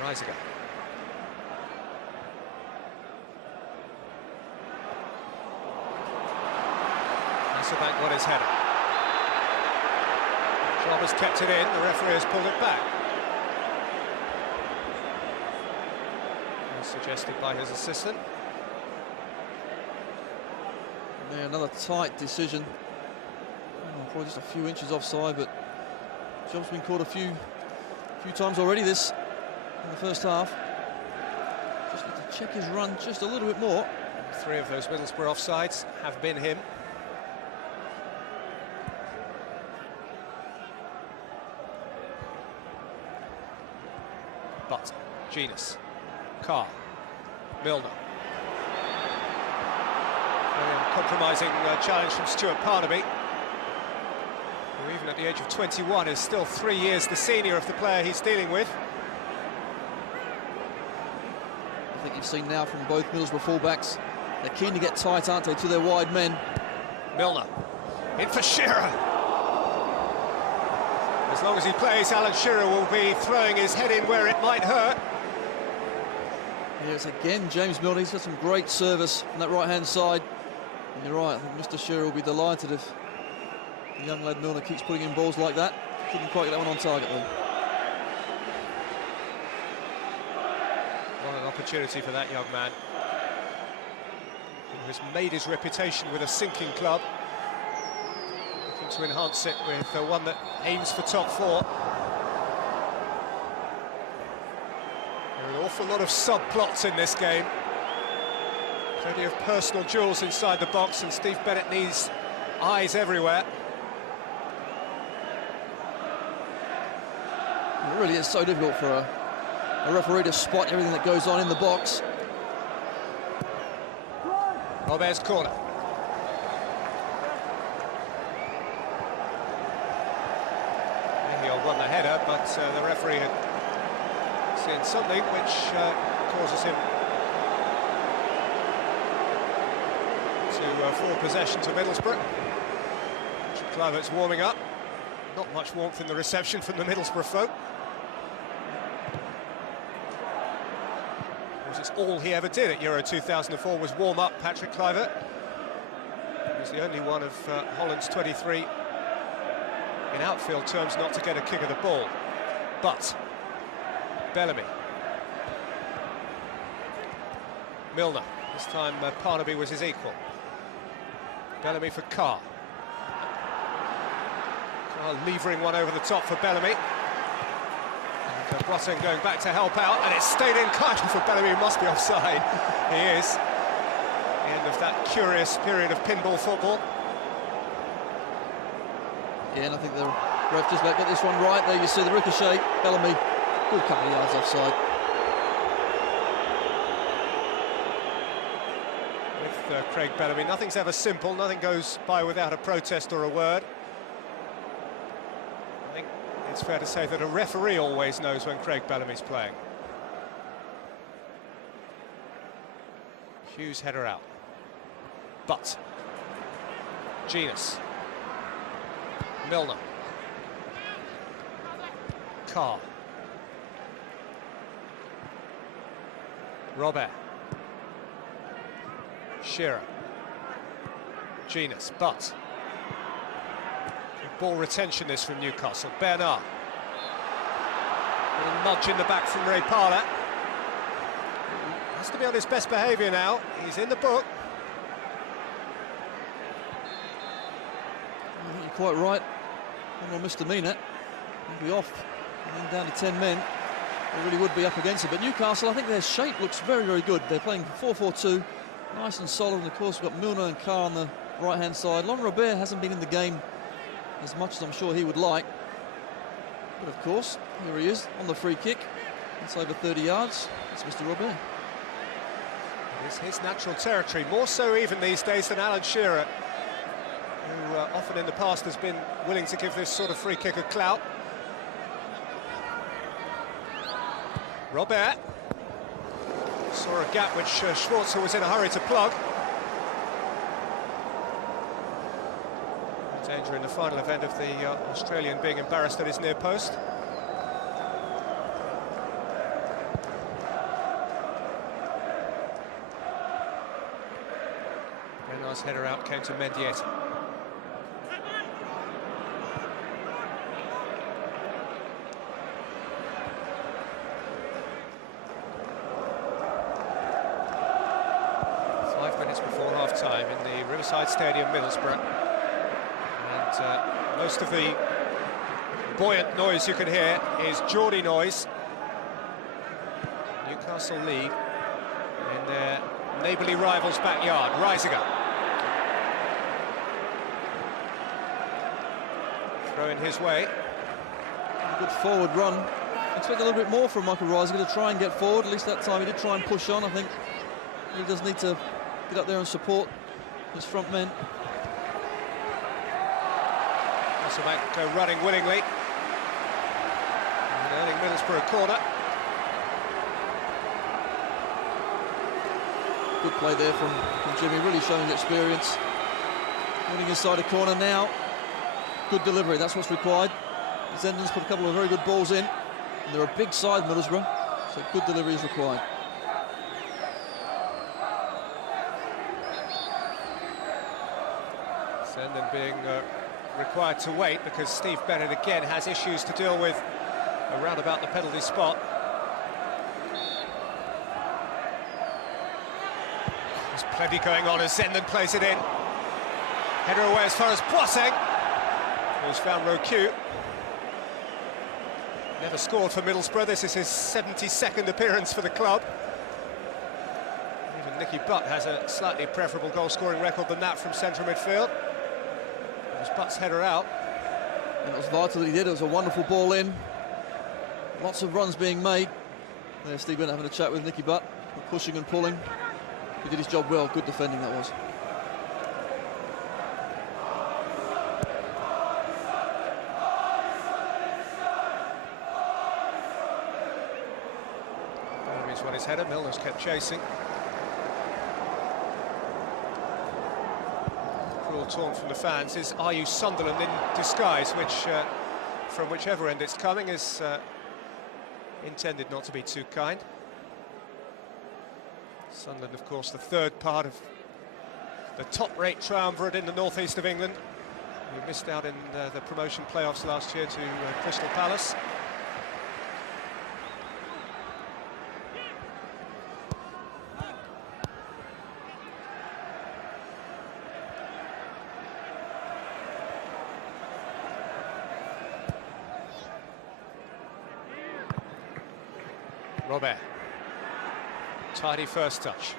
Reiziger. Hasselbaink got his header. Job has kept it in, the referee has pulled it back. As suggested by his assistant. Yeah, another tight decision. Probably just a few inches offside, but Job's been caught a few times already this in the first half. Just need to check his run just a little bit more. 3 of those Middlesbrough offsides have been him. But Jenas, Carr, Milner. Very uncompromising challenge from Stuart Parnaby, who even at the age of 21 is still 3 years the senior of the player he's dealing with. I think you've seen now from both Middlesbrough fullbacks, they're keen to get tight, aren't they, to their wide men. Milner, in for Shearer. As long as he plays, Alan Shearer will be throwing his head in where it might hurt. Yes, again, James Milner, he's got some great service on that right-hand side. And you're right, I think Mr. Shearer will be delighted if the young lad Milner keeps putting in balls like that. Couldn't quite get that one on target, though. What an opportunity for that young man, who has made his reputation with a sinking club, looking to enhance it with one that aims for top 4. There are an awful lot of subplots in this game. Plenty of personal duels inside the box, and Steve Bennett needs eyes everywhere. It really is so difficult for a referee to spot everything that goes on in the box. Robert's corner. Ehiogu won the header, but the referee had seen something which causes him to forward possession to Middlesbrough. Kluivert's warming up. Not much warmth in the reception from the Middlesbrough folk. Of course, it's all he ever did at Euro 2004 was warm up, Patrick Kluivert. He was the only one of Holland's 23 in outfield terms not to get a kick of the ball. But Bellamy. Milner. This time Parnaby was his equal. Bellamy for Carr. Carr levering one over the top for Bellamy. And Boateng going back to help out, and it's stayed in kind for Bellamy, who must be offside. He is. End of that curious period of pinball football. Yeah, and I think the ref just about got this one right. There you see the ricochet. Bellamy, good couple of yards offside. With Craig Bellamy, nothing's ever simple, nothing goes by without a protest or a word. I think it's fair to say that a referee always knows when Craig Bellamy's playing. Hughes header out. But Jenas. Milner. Carr. Robert. Shearer. Jenas, but good ball retention this from Newcastle. Bernard. A nudge in the back from Ray Parlour. Has to be on his best behaviour now. He's in the book. I think you're quite right. One more misdemeanor. He'll be off. And then down to 10 men. They really would be up against it. But Newcastle, I think their shape looks very, very good. They're playing 4-4-2. Nice and solid, and of course we've got Milner and Carr on the right-hand side. Laurent Robert hasn't been in the game as much as I'm sure he would like. But of course, here he is on the free kick. It's over 30 yards. It's Mr. Robert. It is his natural territory, more so even these days than Alan Shearer, who often in the past has been willing to give this sort of free kick a clout. Robert. Saw a gap which Schwarzer was in a hurry to plug. Danger in the final event of the Australian being embarrassed at his near post. Very nice header out, came to Mendieta. half-time in the Riverside Stadium, Middlesbrough. And most of the buoyant noise you can hear is Geordie noise. Newcastle lead in their neighbourly rivals' backyard. Reiziger. Throw in his way. Good forward run. Expect a little bit more from Michael Reiziger to try and get forward. At least that time he did try and push on. I think he does need to get up there and support his front men. Hasselbaink go running willingly. And earning Middlesbrough a corner. Good play there from Jimmy, really showing experience. Winning inside a corner now. Good delivery, that's what's required. Zenden's put a couple of very good balls in. And they're a big side, Middlesbrough, so good delivery is required. Zenden being required to wait because Steve Bennett again has issues to deal with around about the penalty spot. There's plenty going on as Zenden plays it in. Header away as far as Boateng, who's found Roku. Never scored for Middlesbrough. This is his 72nd appearance for the club. Even Nicky Butt has a slightly preferable goal-scoring record than that from central midfield. It was Butt's header out. And it was vital that he did. It was a wonderful ball in. Lots of runs being made. There's Steve Bennett having a chat with Nicky Butt, pushing and pulling. He did his job well. Good defending that was. Bellamy's won his header. Milner's kept chasing. Cruel taunt from the fans is, "Are you Sunderland in disguise?" Which, from whichever end it's coming, is intended not to be too kind. Sunderland, of course, the third part of the top-rate triumvirate in the northeast of England. We missed out in the promotion playoffs last year to Crystal Palace. Robert. Tidy first touch.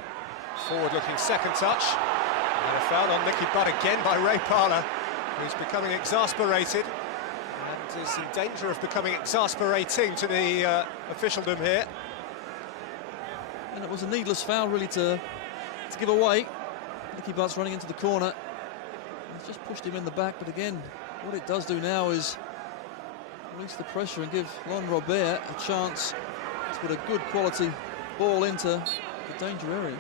Forward-looking second touch. And a foul on Nicky Butt again by Ray Parlour, who's becoming exasperated and is in danger of becoming exasperating to the officialdom here. And it was a needless foul, really, to give away. Nicky Butt's running into the corner. He's just pushed him in the back, but again, what it does do now is release the pressure and give Laurent Robert a chance to put a good quality ball into the danger area.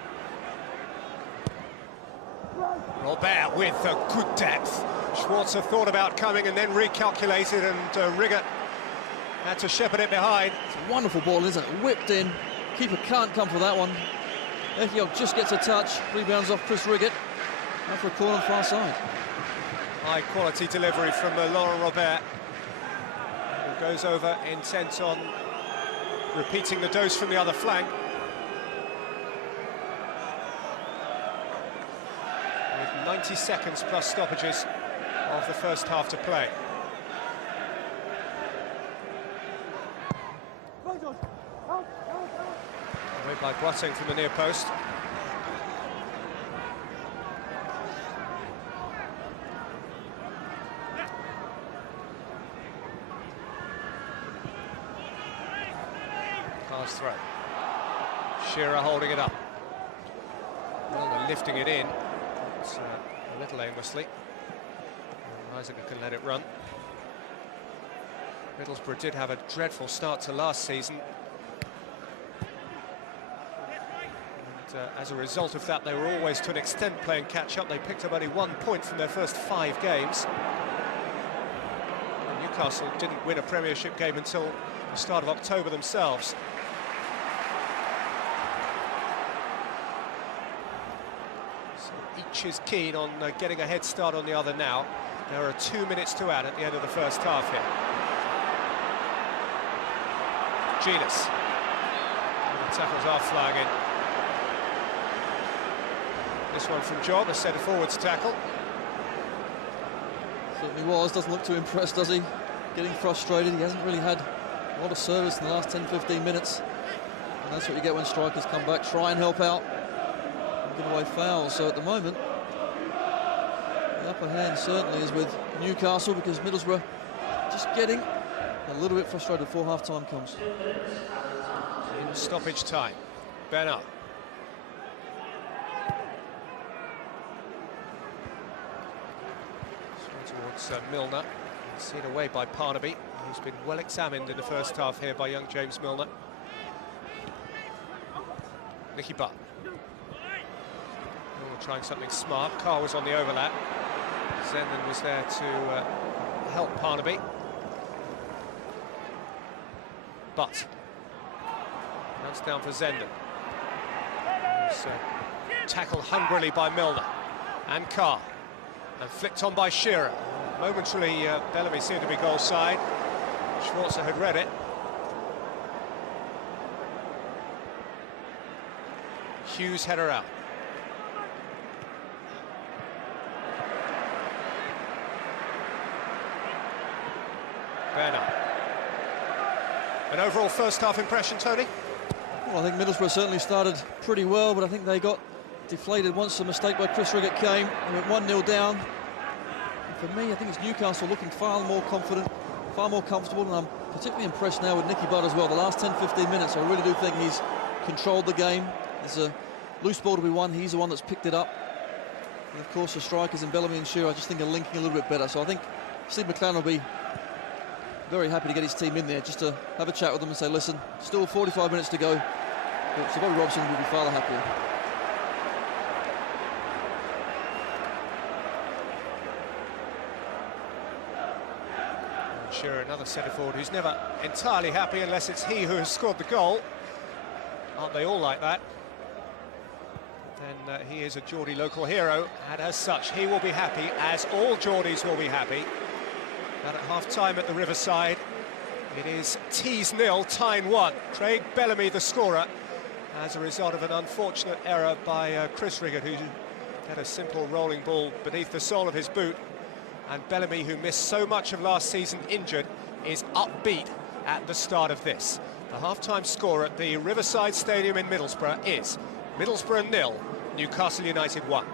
Robert with a good depth. Schwarzer thought about coming and then recalculated, and Riggott had to shepherd it behind. It's a wonderful ball, isn't it? Whipped in. Keeper can't come for that one. Ehiogu just gets a touch. Rebounds off Chris Riggott. Out for a corner far side. High quality delivery from Laurent Robert, who goes over intent on repeating the dose from the other flank. With 90 seconds plus stoppages of the first half to play. Away by Boateng from the near post. Carr's throw. Shearer holding it up. Milner lifting it in. It's a little aimlessly. Reiziger can let it run. Middlesbrough did have a dreadful start to last season. And as a result of that, they were always to an extent playing catch-up. They picked up only 1 point from their first 5 games. And Newcastle didn't win a Premiership game until the start of October themselves. So each is keen on getting a head start on the other now. There are 2 minutes to add at the end of the first half here. Jenas. The tackles are flying in. This one from Job, a centre-forwards tackle. Certainly was, doesn't look too impressed, does he? Getting frustrated, he hasn't really had a lot of service in the last 10-15 minutes. And that's what you get when strikers come back, try and help out, and give away fouls. So at the moment, the upper hand certainly is with Newcastle, because Middlesbrough just getting a little bit frustrated before half-time comes. In stoppage time, Bellamy. Towards Milner, seen away by Parnaby, who's been well examined in the first half here by young James Milner. Nicky Butt. Trying something smart. Carr was on the overlap. Zenden was there to help Parnaby. Butt. That's down for Zenden. Tackled hungrily by Milner and Carr. And flicked on by Shearer. Momentarily, Bellamy seemed to be goal side. Schwarzer had read it. Hughes header out. Bellamy. An overall first half impression, Tony? Well, I think Middlesbrough certainly started pretty well, but I think they got deflated once the mistake by Riggott came. They went 1-0 down. And for me, I think it's Newcastle looking far more confident, far more comfortable, and I'm particularly impressed now with Nicky Butt as well. The last 10-15 minutes, I really do think he's controlled the game. There's a loose ball to be won. He's the one that's picked it up. And of course, the strikers in Bellamy and Shearer, I just think are linking a little bit better. So I think Steve McClaren will be very happy to get his team in there, just to have a chat with them and say, listen, still 45 minutes to go. So Bobby Robson will be far happier. Shearer, another centre-forward who's never entirely happy unless it's he who has scored the goal. Aren't they all like that? Then he is a Geordie local hero, and as such, he will be happy, as all Geordies will be happy. And at half-time at the Riverside, it is Tees 0, Tyne 1. Craig Bellamy, the scorer, as a result of an unfortunate error by Riggott, who had a simple rolling ball beneath the sole of his boot. And Bellamy, who missed so much of last season injured, is upbeat at the start of this. The half-time score at the Riverside Stadium in Middlesbrough is Middlesbrough 0, Newcastle United 1.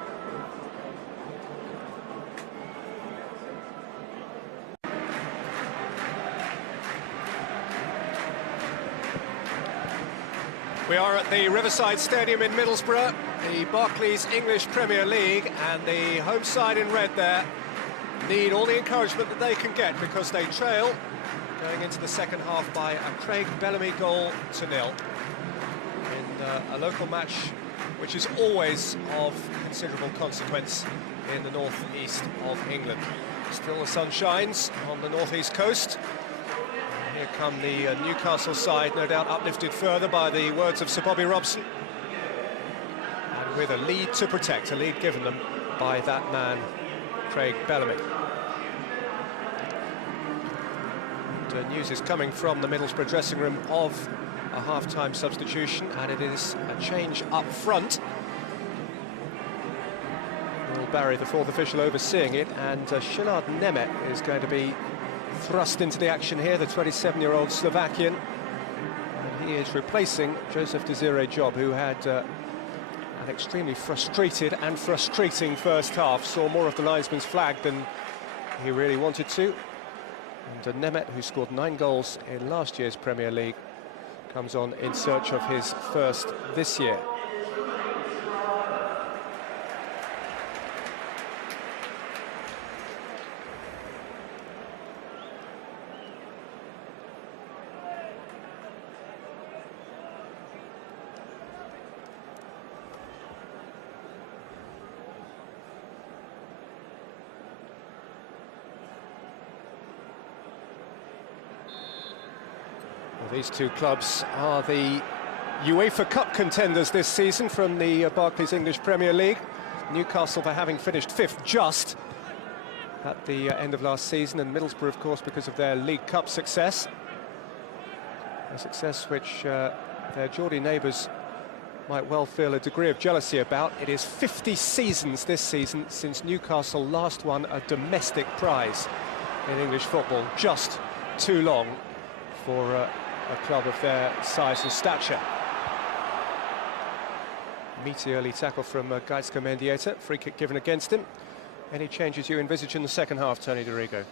We are at the Riverside Stadium in Middlesbrough, the Barclays English Premier League, and the home side in red there need all the encouragement that they can get, because they trail going into the second half by a Craig Bellamy goal to 0 in a local match which is always of considerable consequence in the northeast of England. Still the sun shines on the northeast coast. Here come the Newcastle side, no doubt uplifted further by the words of Sir Bobby Robson, and with a lead to protect, a lead given them by that man Craig Bellamy. And news is coming from the Middlesbrough dressing room of a half-time substitution, and it is a change up front. Will Barry, the fourth official, overseeing it, and Németh is going to be thrust into the action here, the 27-year-old Slovakian. And he is replacing Joseph Desiree Job, who had an extremely frustrated and frustrating first half, saw more of the linesman's flag than he really wanted to. And Németh, who scored 9 goals in last year's Premier League, comes on in search of his first this year. These two clubs are the UEFA Cup contenders this season from the Barclays English Premier League. Newcastle for having finished 5th just at the end of last season, and Middlesbrough, of course, because of their League Cup success. A success which their Geordie neighbours might well feel a degree of jealousy about. It is 50 seasons this season since Newcastle last won a domestic prize in English football. Just too long for a club of their size and stature. Meaty early tackle from Mendieta, free kick given against him. Any changes you envisage in the second half, Tony de Rigo?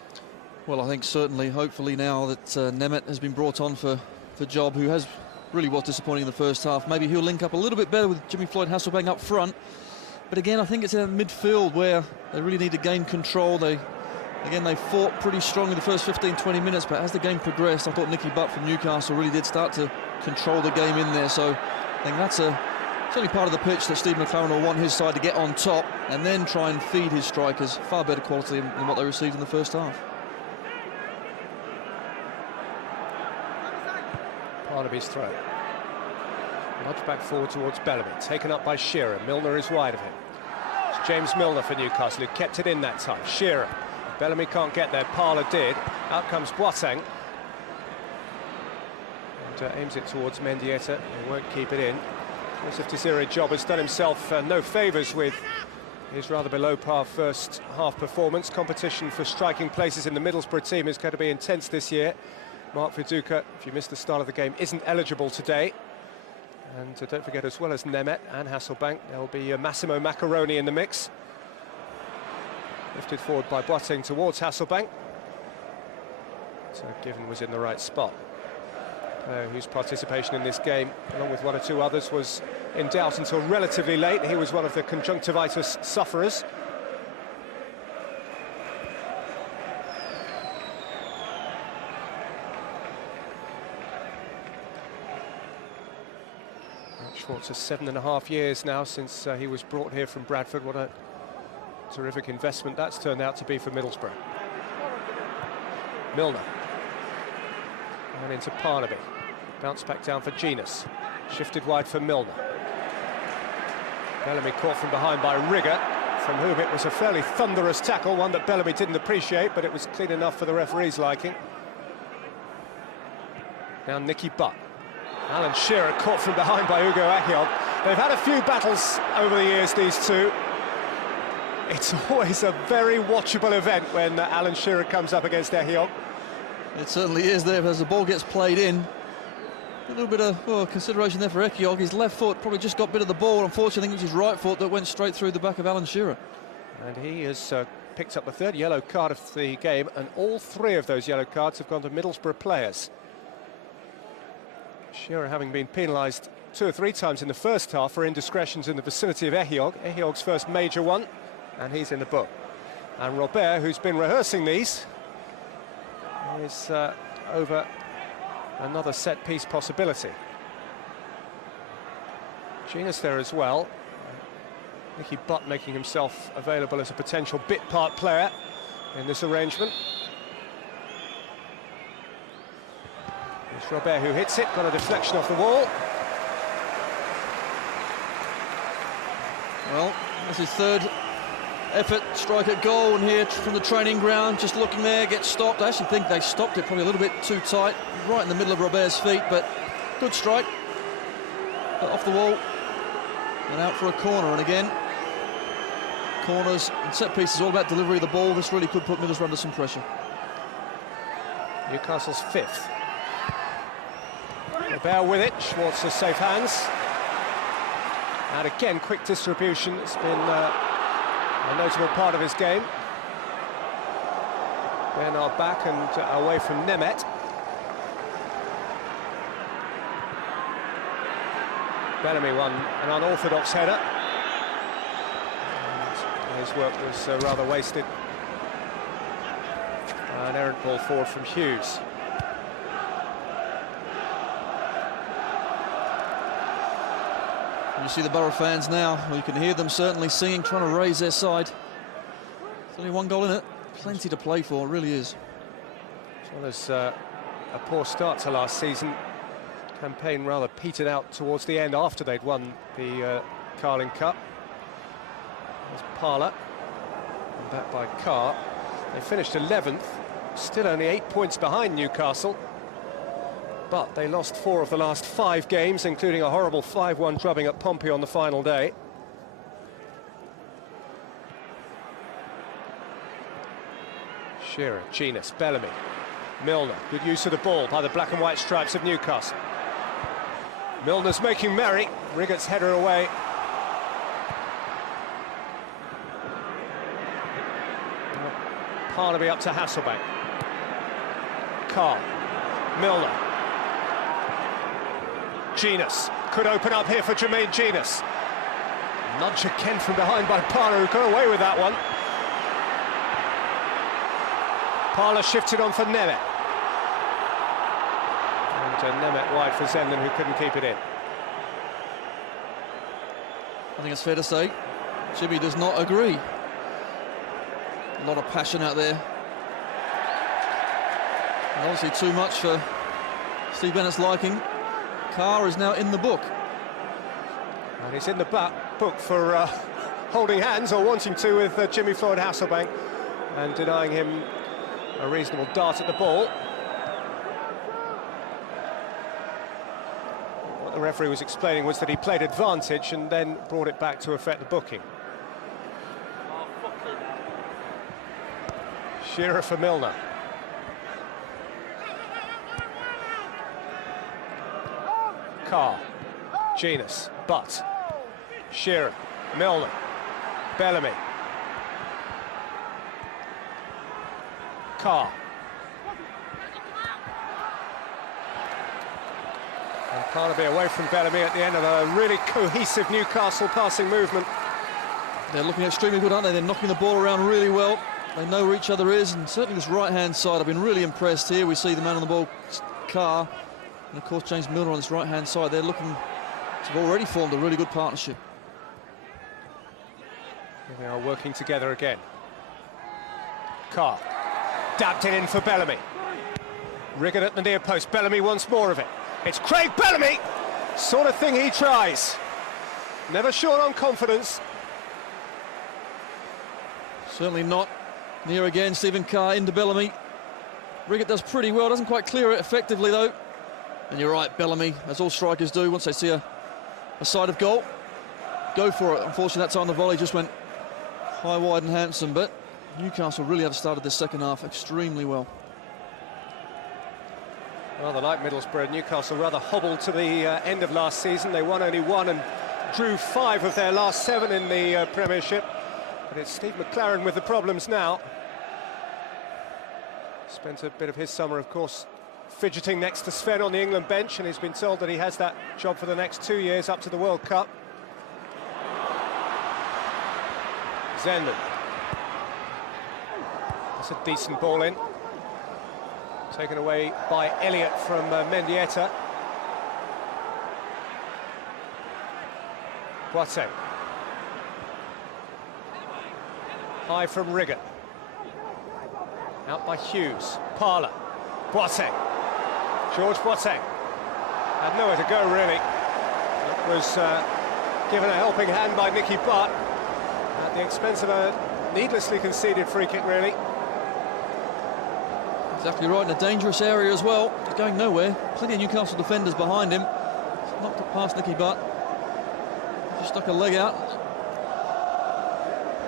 Well, I think certainly, hopefully now that Németh has been brought on for job, who really was disappointing in the first half. Maybe he'll link up a little bit better with Jimmy Floyd Hasselbaink up front. But again, I think it's a midfield where they really need to gain control. They fought pretty strongly the first 15-20 minutes, but as the game progressed, I thought Nicky Butt from Newcastle really did start to control the game in there. So I think that's certainly part of the pitch that Steve McClaren will want his side to get on top and then try and feed his strikers far better quality than what they received in the first half. Parnaby's throw. Nudged back forward towards Bellamy, taken up by Shearer. Milner is wide of him. It's James Milner for Newcastle, who kept it in that time. Shearer. Bellamy can't get there, Parlour did. Out comes Boateng. And aims it towards Mendieta. He won't keep it in. Joseph Tiziri's job has done himself no favours with his rather below-par first half performance. Competition for striking places in the Middlesbrough team is going to be intense this year. Mark Viduka, if you missed the start of the game, isn't eligible today. And don't forget, as well as Németh and Hasselbaink, there will be Massimo Macaroni in the mix. Lifted forward by Boateng towards Hasselbaink. So Given was in the right spot. Whose participation in this game, along with one or two others, was in doubt until relatively late. He was one of the conjunctivitis sufferers. Schwarzer, 7.5 years now since he was brought here from Bradford. What a terrific investment that's turned out to be for Middlesbrough. Milner. And into Parnaby. Bounce back down for Jenas. Shifted wide for Milner. Bellamy caught from behind by Riggott, from whom it was a fairly thunderous tackle, one that Bellamy didn't appreciate, but it was clean enough for the referee's liking. Now Nicky Butt. Alan Shearer caught from behind by Ehiogu. They've had a few battles over the years, these two. It's always a very watchable event when Alan Shearer comes up against Ehiogu. It certainly is there as the ball gets played in. A little bit of consideration there for Ehiogu. His left foot probably just got bit of the ball. Unfortunately, I think it was his right foot that went straight through the back of Alan Shearer. And he has picked up the third yellow card of the game, and all three of those yellow cards have gone to Middlesbrough players. Shearer having been penalised 2 or 3 times in the first half for indiscretions in the vicinity of Ehiogu. Ehiogu's first major one, and he's in the book. And Robert, who's been rehearsing these, is over another set-piece possibility. Jenas there as well. Nicky Butt making himself available as a potential bit-part player in this arrangement. It's Robert who hits it, got a deflection off the wall. Well, that's his third effort, strike at goal, and here from the training ground, just looking there, gets stopped. I actually think they stopped it probably a little bit too tight, right in the middle of Robert's feet, but good strike. But off the wall, and out for a corner, and again, corners and set pieces all about delivery of the ball. This really could put Middlesbrough under some pressure. Newcastle's 5th. Robert with it, Schwarzer safe hands. And again, quick distribution. It's been a notable part of his game. Bernard back and away from Németh. Bellamy won an unorthodox header. And his work was rather wasted. An errant ball forward from Hughes. You see the Borough fans now, well, you can hear them certainly singing, trying to raise their side. There's only 1 goal in it, plenty to play for, it really is. As well as a poor start to last season, campaign rather petered out towards the end after they'd won the Carling Cup. There's Parlour, and back by Carr. They finished 11th, still only 8 points behind Newcastle. but they lost 4 of the last 5 games, including a horrible 5-1 drubbing at Pompey on the final day. Shearer, Jenas, Bellamy, Milner. Good use of the ball by the black and white stripes of Newcastle. Milner's making merry. Riggott's header away. Parnaby up to Hasselbaink. Carr, Milner. Jenas could open up here for Jenas. Nudge again from behind by Parlour, who got away with that one. Parlour shifted on for Németh. And Németh wide for Zenden, who couldn't keep it in. I think it's fair to say Jimmy does not agree. A lot of passion out there. And obviously too much for Steve Bennett's liking. Carr is now in the book. And he's in the book for holding hands, or wanting to, with Jimmy Floyd Hasselbaink, and denying him a reasonable dart at the ball. What the referee was explaining was that he played advantage and then brought it back to affect the booking. Shearer for Milner. Carr, Jenas, Butt, Shearer, Milner, Bellamy. Carr. And Parnaby away from Bellamy at the end of a really cohesive Newcastle passing movement. They're looking extremely good, aren't they? They're knocking the ball around really well. They know where each other is, and certainly this right-hand side, I've been really impressed here. We see the man on the ball, Carr, and of course James Milner on this right-hand side. They're looking to have already formed a really good partnership. Here they are working together again. Carr. Dabbed it in for Bellamy. Riggott at the near post. Bellamy wants more of it. It's Craig Bellamy! Sort of thing he tries. Never short on confidence. Certainly not. Near again, Stephen Carr into Bellamy. Riggott does pretty well, doesn't quite clear it effectively though. And you're right, Bellamy, as all strikers do, once they see a side of goal, go for it. Unfortunately, that time the volley just went high, wide and handsome, but Newcastle really have started this second half extremely well. Rather like Middlesbrough, Newcastle rather hobbled to the end of last season. They won only 1 and drew 5 of their last 7 in the Premiership. But it's Steve McClaren with the problems now. Spent a bit of his summer, of course, fidgeting next to Sven on the England bench, and he's been told that he has that job for the next 2 years up to the World Cup. Zenden. That's a decent ball in. Taken away by Elliott from Mendieta. Boateng. High from Riggott. Out by Hughes. Parlour. Boateng. George Boateng. Had nowhere to go, really. It was given a helping hand by Nicky Butt at the expense of a needlessly conceded free kick, really. Exactly right, in a dangerous area as well. He's going nowhere. Plenty of Newcastle defenders behind him. Knocked it past Nicky Butt. Just stuck a leg out.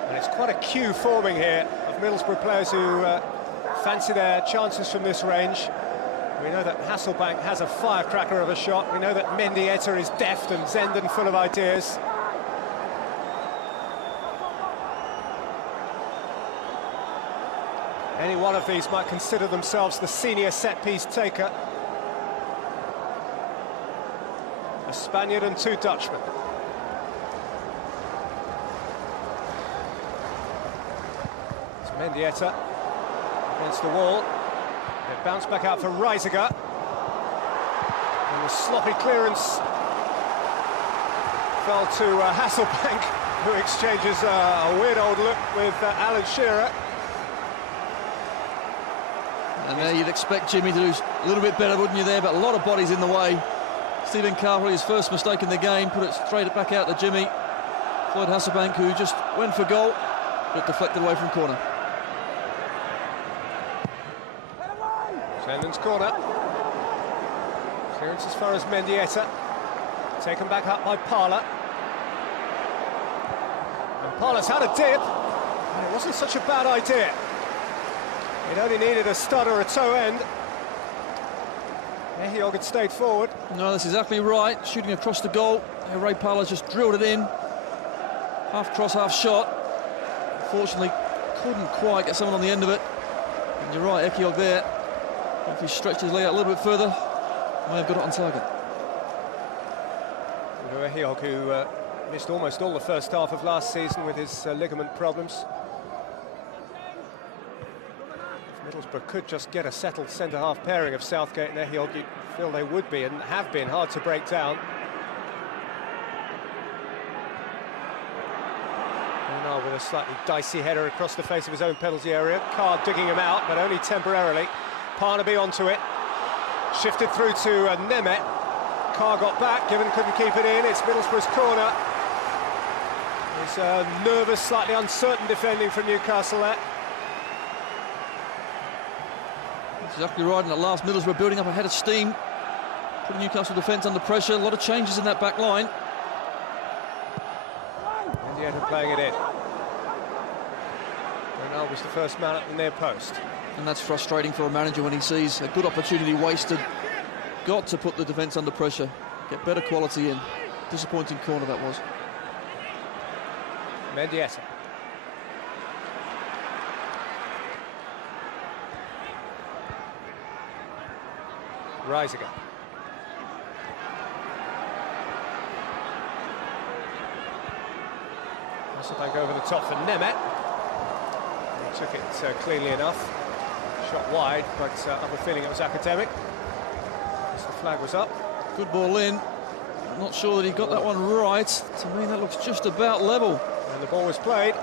And it's quite a queue forming here of Middlesbrough players who fancy their chances from this range. We know that Hasselbaink has a firecracker of a shot. We know that Mendieta is deft and Zenden full of ideas. Any one of these might consider themselves the senior set-piece taker. A Spaniard and 2 Dutchmen. It's Mendieta against the wall. It bounced back out for Reiziger. And the sloppy clearance fell to Hasselbaink, who exchanges a weird old look with Alan Shearer. And there you'd expect Jimmy to do a little bit better, wouldn't you, there? But a lot of bodies in the way. Stephen Carr, his first mistake in the game, put it straight back out to Jimmy. Floyd Hasselbaink, who just went for goal, but deflected away from corner. Zenden's corner. Clearance as far as Mendieta. Taken back up by Parlour. And Parlour's had a dip. And it wasn't such a bad idea. It only needed a stud or a toe end. Ehiogu had stayed forward. No, that's exactly right. Shooting across the goal. Ray Parlour just drilled it in. Half cross, half shot. Fortunately, couldn't quite get someone on the end of it. And you're right, Ehiogu there. If he stretched his leg out a little bit further, may have got it on target. Ehiogu, who missed almost all the first half of last season with his ligament problems. Middlesbrough could just get a settled centre-half pairing of Southgate and Ehiogu. Feel they would be and have been hard to break down. Now with a slightly dicey header across the face of his own penalty area. Carr digging him out, but only temporarily. Parnaby onto it. Shifted through to Németh. Carr got back, Given couldn't keep it in. It's Middlesbrough's corner. It's nervous, slightly uncertain defending from Newcastle there. That's exactly right, and at last Middlesbrough building up a head of steam. Putting Newcastle defence under pressure. A lot of changes in that back line. Mendieta playing it in. Ronaldo was the first man at the near post. And that's frustrating for a manager when he sees a good opportunity wasted. Got to put the defence under pressure, get better quality in. Disappointing corner that was. Mendieta. Reiziger. Hasselbaink over the top for Németh. He took it cleanly enough. Shot wide, but I have a feeling it was academic. As the flag was up. Good ball in. I'm not sure that he got that one right. To me, that looks just about level. And the ball was played.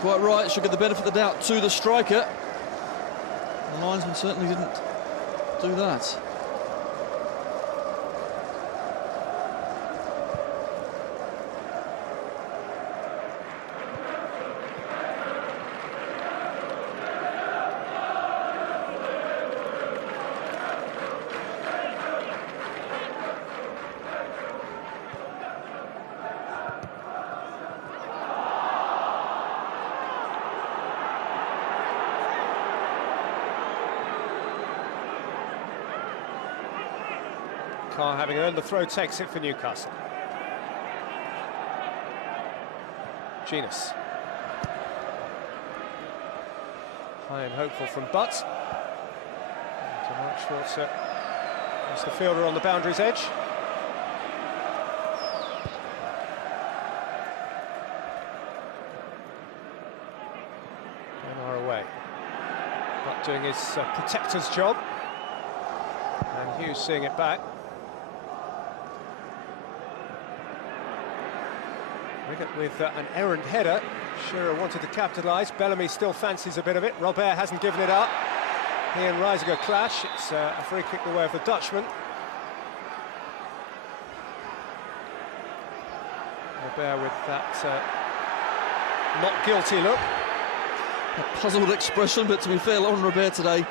Quite right, should give the benefit of the doubt to the striker. The linesman certainly didn't do that. Carr, having earned the throw, takes it for Newcastle. Jenas. High and hopeful from Butt. To Mark Schwarzer. That's the fielder on the boundary's edge. And are away. Butt doing his protector's job. And Hughes seeing it back. Riggott with an errant header. Shearer wanted to capitalise. Bellamy still fancies a bit of it. Robert hasn't given it up. He and Reiziger clash. It's a free kick the way of the Dutchman. Robert with that not guilty look. A puzzled expression, but to be fair, Laurent Robert today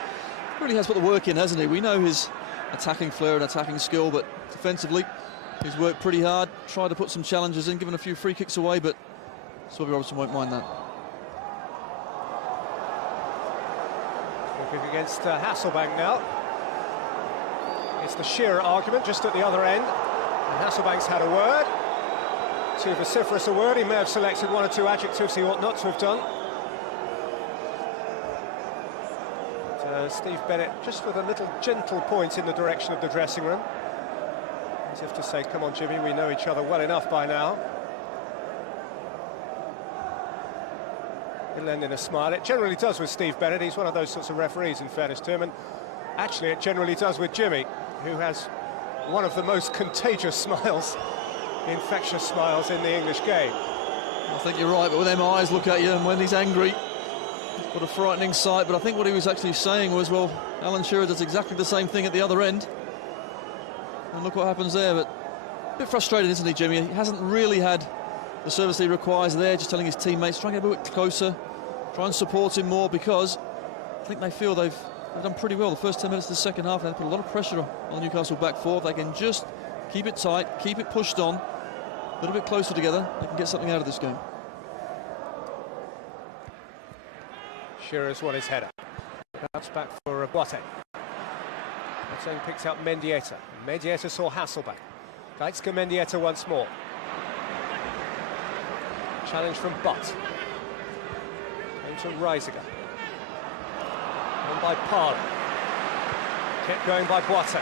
really has put the work in, hasn't he? We know his attacking flair and attacking skill, but defensively he's worked pretty hard, tried to put some challenges in, given a few free kicks away, but Robson won't mind that. Looking against Hasselbaink now. It's the Shearer argument just at the other end. And Hasselbank's had a word. Too vociferous a word. He may have selected one or two adjectives he ought not to have done. But, Steve Bennett just with a little gentle point in the direction of the dressing room. As if to say, come on, Jimmy, we know each other well enough by now. It'll end in a smile. It generally does with Steve Bennett. He's one of those sorts of referees, in fairness to him. And actually, it generally does with Jimmy, who has one of the most contagious smiles, infectious smiles in the English game. I think you're right, but when them eyes look at you and when he's angry, what a frightening sight. But I think what he was actually saying was, well, Alan Shearer does exactly the same thing at the other end. And look what happens there, but a bit frustrated, isn't he, Jimmy? He hasn't really had the service he requires there, just telling his teammates, try and get a bit closer, try and support him more, because I think they feel they've they've done pretty well the first 10 minutes of the second half. They put a lot of pressure on the Newcastle back four. If they can just keep it tight, keep it pushed on, a little bit closer together, they can get something out of this game. Shearer's won his header. That's back for Boateng. Boateng picks out Mendieta. Mendieta saw Hasselbaink. Reiziger Mendieta once more. Challenge from Butt. Into Reiziger. On by Parlour. Kept going by Boateng.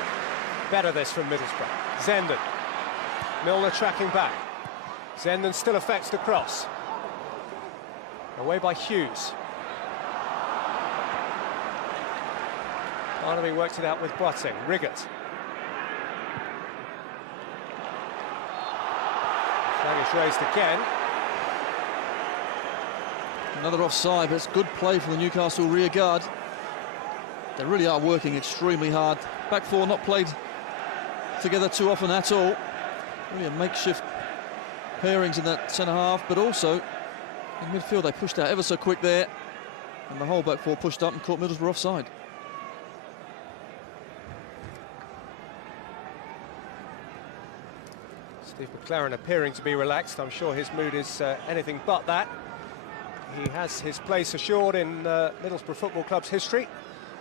Better this from Middlesbrough. Zenden. Milner tracking back. Zenden still affects the cross. Away by Hughes. Parnaby works it out with Boateng. Riggott. Flag is raised again. Another offside, but it's good play from the Newcastle rear guard. They really are working extremely hard. Back four not played together too often at all. Really a makeshift pairings in that centre half, but also in midfield they pushed out ever so quick there, and the whole back four pushed up and caught Middlesbrough offside. Steve McClaren appearing to be relaxed. I'm sure his mood is anything but that. He has his place assured in Middlesbrough Football Club's history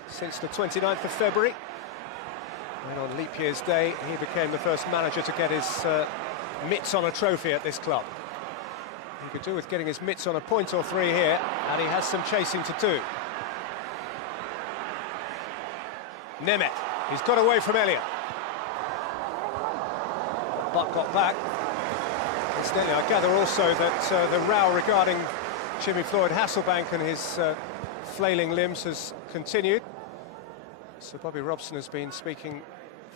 since the 29th of February. And on leap year's day, he became the first manager to get his mitts on a trophy at this club. He could do with getting his mitts on a point or three here, and he has some chasing to do. Németh, he's got away from Elliott. But got back. Incidentally, I gather also that the row regarding Jimmy Floyd Hasselbaink and his flailing limbs has continued. So Bobby Robson has been speaking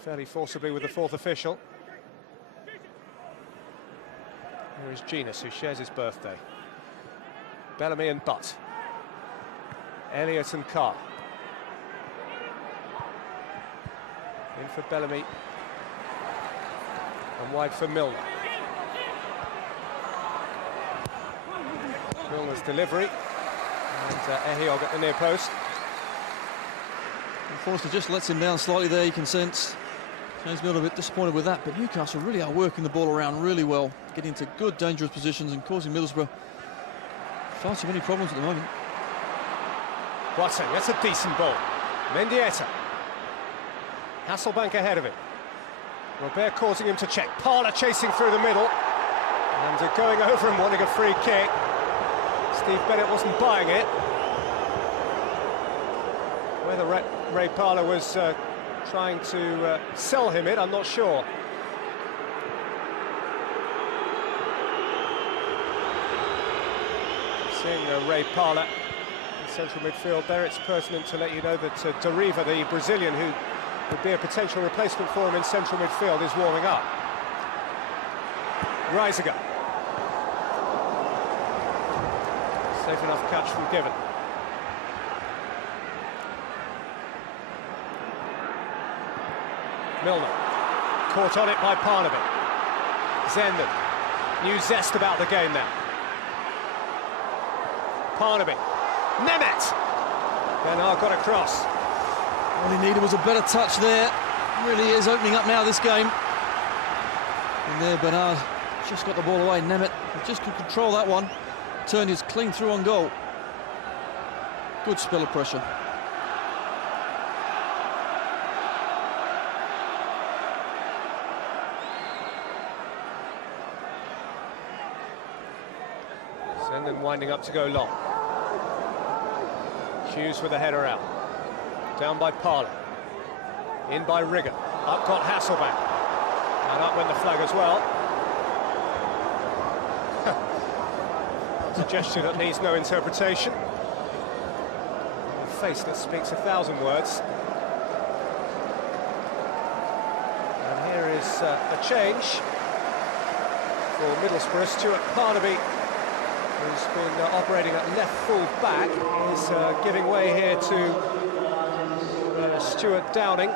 fairly forcibly with the fourth official. Here is Jenas, who shares his birthday. Bellamy and Butt. Elliott and Carr. In for Bellamy. And wide for Milner. Milner's delivery. And Ehiogu at the near post. Forster just lets him down slightly there, you can sense. James Milner a bit disappointed with that, but Newcastle really are working the ball around really well, getting into good, dangerous positions and causing Middlesbrough far too many problems at the moment. Boateng, that's a decent ball. Mendieta. Hasselbaink ahead of him. Robert causing him to check. Parlour chasing through the middle. And going over and wanting a free kick. Steve Bennett wasn't buying it. Whether Ray Parlour was trying to sell him it, I'm not sure. Seeing Ray Parlour in central midfield there, it's pertinent to let you know that Dyer, the Brazilian who would be a potential replacement for him in central midfield, is warming up. Reiziger. Safe enough catch from Given. Milner. Caught on it by Parnaby. Zenden. New zest about the game now. Parnaby. Németh! Bernard got across. All he needed was a better touch there. Really is opening up now, this game. And there Bernard just got the ball away. Németh just could control that one. Turned his clean through on goal. Good spell of pressure. Zenden winding up to go long. Hughes with the header out. Down by Parlour. In by Riggott. Up got Hasselbaink. And up went the flag as well. It's a gesture that needs no interpretation. A face that speaks 1,000 words. And here is a change for Middlesbrough. Stuart Parnaby, who's been operating at left full back, is giving way here to Stuart Downing,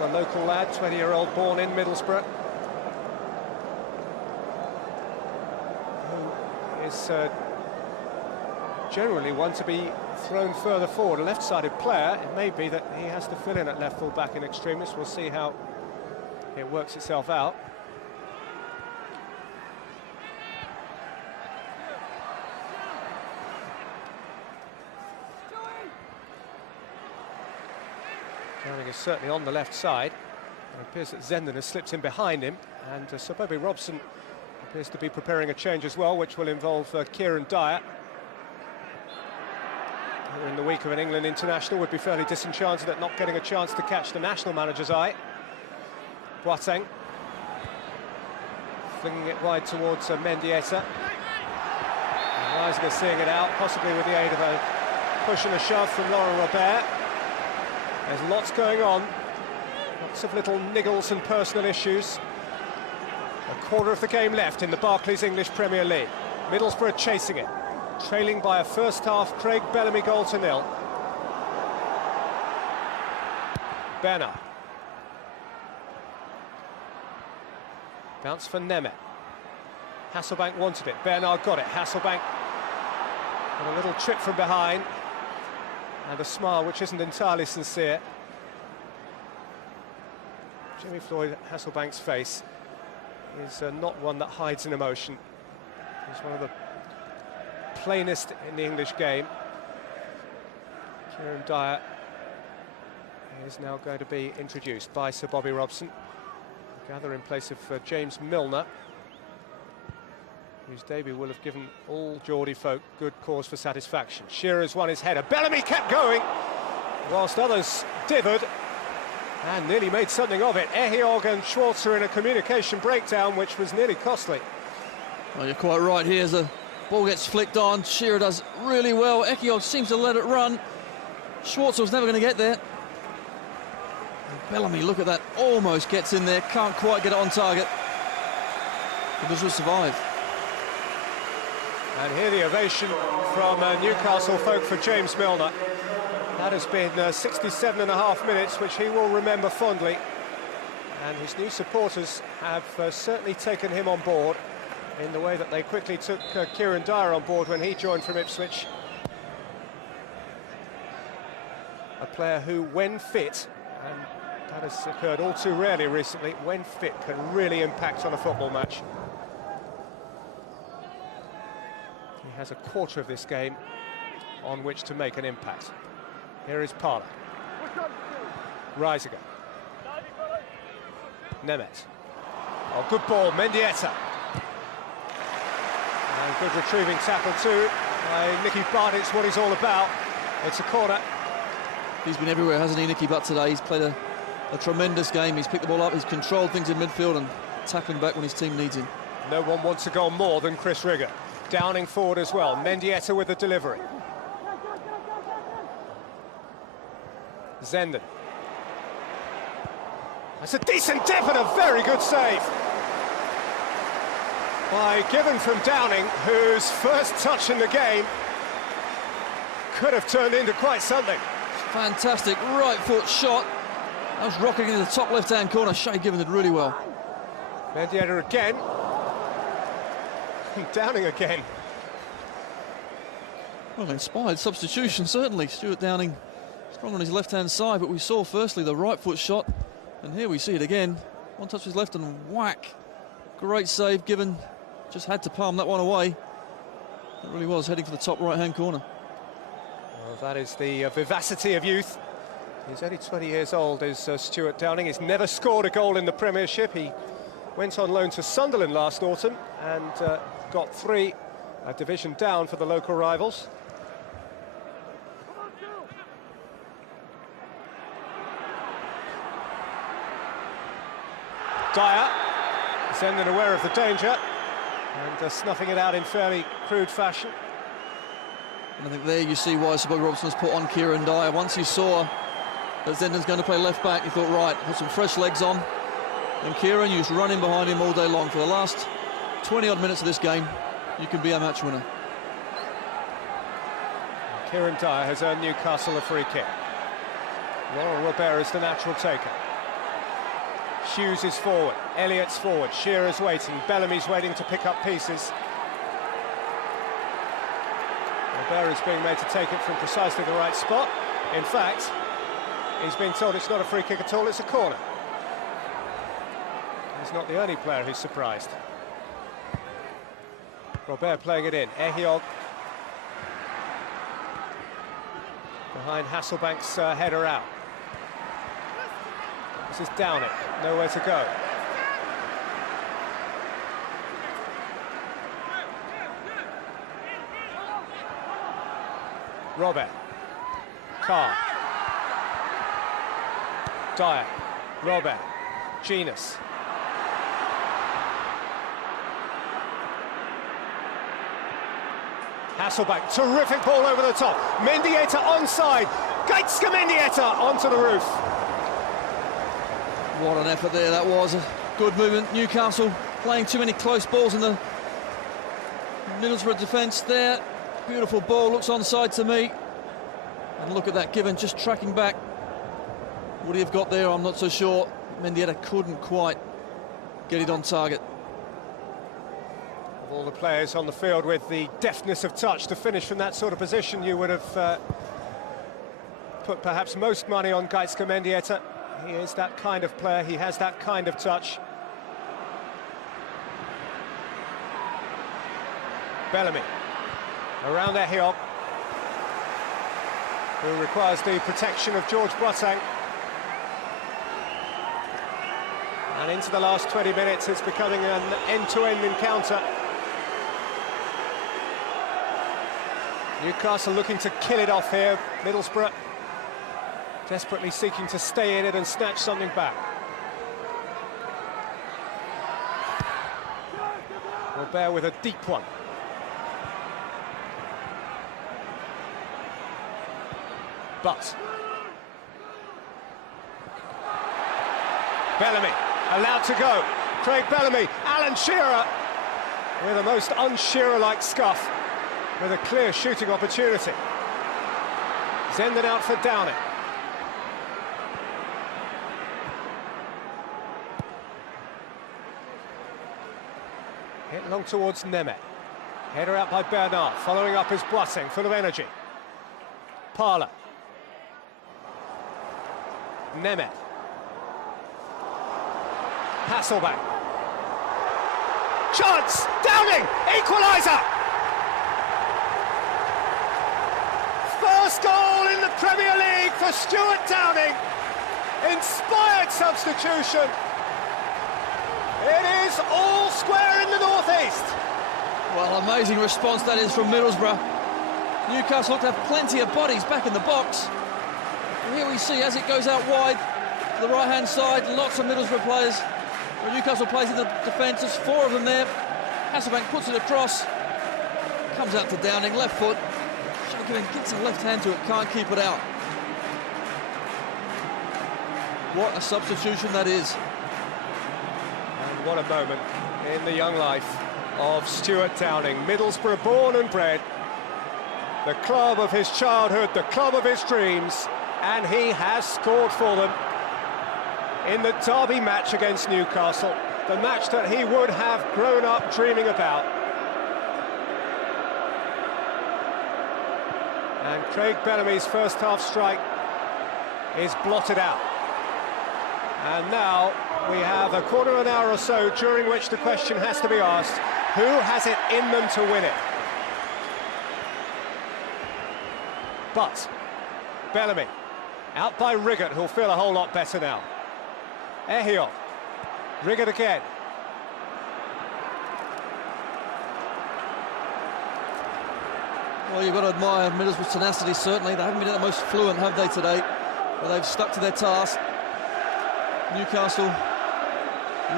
the local lad, 20-year-old, born in Middlesbrough, who is generally one to be thrown further forward. A left-sided player, it may be that he has to fill in at left full-back in extremis. We'll see how it works itself out. Downing is certainly on the left side. It appears that Zenden has slipped in behind him, and Sir Bobby Robson appears to be preparing a change as well, which will involve Kieran Dyer. In the week of an England international, would be fairly disenchanted at not getting a chance to catch the national manager's eye. Boateng flinging it wide towards Mendieta. Reiziger seeing it out, possibly with the aid of a push and a shove from Laurent Robert. There's lots going on, lots of little niggles and personal issues. A quarter of the game left in the Barclays English Premier League. Middlesbrough chasing it, trailing by a first-half Craig Bellamy goal to nil. Bernard. Bounce for Németh. Hasselbaink wanted it, Bernard got it. Hasselbaink with a little trip from behind, and a smile which isn't entirely sincere. Jimmy Floyd Hasselbank's face is not one that hides an emotion. He's one of the plainest in the English game. Kieran Dyer is now going to be introduced by Sir Bobby Robson. Gather in place of James Milner, whose debut will have given all Geordie folk good cause for satisfaction. Shearer's won his header. Bellamy kept going, whilst others dithered and nearly made something of it. Ehiogu and Schwarzer in a communication breakdown, which was nearly costly. Well, you're quite right here. As the ball gets flicked on, Shearer does really well. Ehiogu seems to let it run. Schwarzer was never going to get there. And Bellamy, look at that, almost gets in there, can't quite get it on target. But this will survive. And here the ovation from Newcastle folk for James Milner. That has been 67.5 minutes, which he will remember fondly. And his new supporters have certainly taken him on board in the way that they quickly took Kieran Dyer on board when he joined from Ipswich. A player who, when fit, and that has occurred all too rarely recently, when fit, can really impact on a football match. He has a quarter of this game on which to make an impact. Here is Parlour. Reiziger. Németh. Oh, good ball, Mendieta. And good retrieving tackle too by Nicky Butt. It's what he's all about. It's a corner. He's been everywhere, hasn't he, Nicky Butt, today? He's played a tremendous game. He's picked the ball up, he's controlled things in midfield and tackling back when his team needs him. No one wants a goal more than Chris Riggott. Downing forward as well. Mendieta with the delivery. Zenden. That's a decent dip and a very good save by Given from Downing, whose first touch in the game could have turned into quite something. Fantastic right foot shot. That was rocketing into the top left-hand corner. Shay Given did really well. Mendieta again. Downing again. Well, inspired substitution, certainly. Stuart Downing strong on his left-hand side, but we saw firstly the right foot shot, and here we see it again. One touch his left and whack. Great save. Given just had to palm that one away. That really was heading for the top right-hand corner. Well, that is the vivacity of youth. He's only 20 years old, is Stuart Downing. He's never scored a goal in the Premiership. He went on loan to Sunderland last autumn and got 3 a division down for the local rivals. Dyer, Zenden aware of the danger and snuffing it out in fairly crude fashion. And I think there you see why Sir Bobby Robson has put on Kieran Dyer. Once he saw that Zenden's going to play left back, he thought, right, put some fresh legs on. And Kieran, you just run in behind him all day long. For the last 20-odd minutes of this game, you can be a match winner. Kieran Dyer has earned Newcastle a free kick. Laurent Robert is the natural taker. Hughes is forward, Elliott's forward, Shearer's waiting, Bellamy's waiting to pick up pieces. Robert is being made to take it from precisely the right spot. In fact, he's being told it's not a free kick at all, it's a corner. He's not the only player who's surprised. Robert playing it in. Ehiogu behind Hasselbank's header out. This is down it, nowhere to go. Robert. Carr. Dyer. Robert. Jenas. Hasselbaink, terrific ball over the top. Mendieta onside. Mendieta onto the roof. What an effort there that was. A good movement. Newcastle playing too many close balls in the Middlesbrough defence there. Beautiful ball, looks onside to me. And look at that, given just tracking back. Would he have got there? I'm not so sure. Mendieta couldn't quite get it on target. Of all the players on the field with the deftness of touch to finish from that sort of position, you would have put perhaps most money on Mendieta. He is that kind of player, he has that kind of touch. Bellamy, around Ehiogu, who requires the protection of George Boateng. And into the last 20 minutes, it's becoming an end-to-end encounter. Newcastle looking to kill it off here. Middlesbrough desperately seeking to stay in it and snatch something back. Robert with a deep one. But Bellamy allowed to go. Craig Bellamy, Alan Shearer with a most un-Shearer-like scuff, with a clear shooting opportunity. Zenden out for Downing. Hit long towards Németh. Header out by Bernard, following up is Boateng, full of energy. Parlour. Németh. Hasselbaink. Chance! Downing! Equaliser! First goal in the Premier League for Stuart Downing. Inspired substitution. It is all square in the northeast. Well, amazing response that is from Middlesbrough. Newcastle look to have plenty of bodies back in the box. And here we see, as it goes out wide, to the right-hand side, lots of Middlesbrough players. Well, Newcastle plays in the defence, there's four of them there. Hasselbaink puts it across, comes out to Downing, left foot. Gets a left hand to it, can't keep it out. What a substitution that is. And what a moment in the young life of Stuart Downing. Middlesbrough born and bred, the club of his childhood, the club of his dreams, and he has scored for them in the derby match against Newcastle, the match that he would have grown up dreaming about. And Craig Bellamy's first half strike is blotted out. And now we have a quarter of an hour or so during which the question has to be asked, who has it in them to win it? But Bellamy, out by Riggott, who'll feel a whole lot better now. Ehiogu, Riggott again. Well, you've got to admire Middlesbrough's tenacity, certainly. They haven't been the most fluent, have they, today? But they've stuck to their task. Newcastle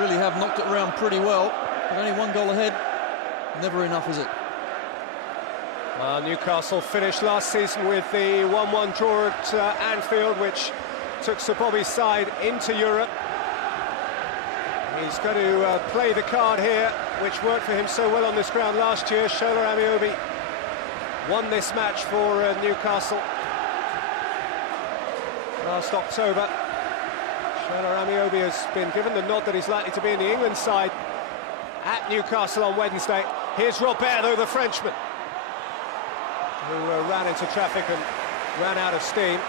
really have knocked it around pretty well. But only one goal ahead. Never enough, is it? Newcastle finished last season with the 1-1 draw at Anfield, which took Sir Bobby's side into Europe. He's got to play the card here, which worked for him so well on this ground last year. Ameobi won this match for Newcastle last October. Ameobi has been given the nod that he's likely to be in the England side at Newcastle on Wednesday. Here's Robert, though, the Frenchman. who ran into traffic and ran out of steam.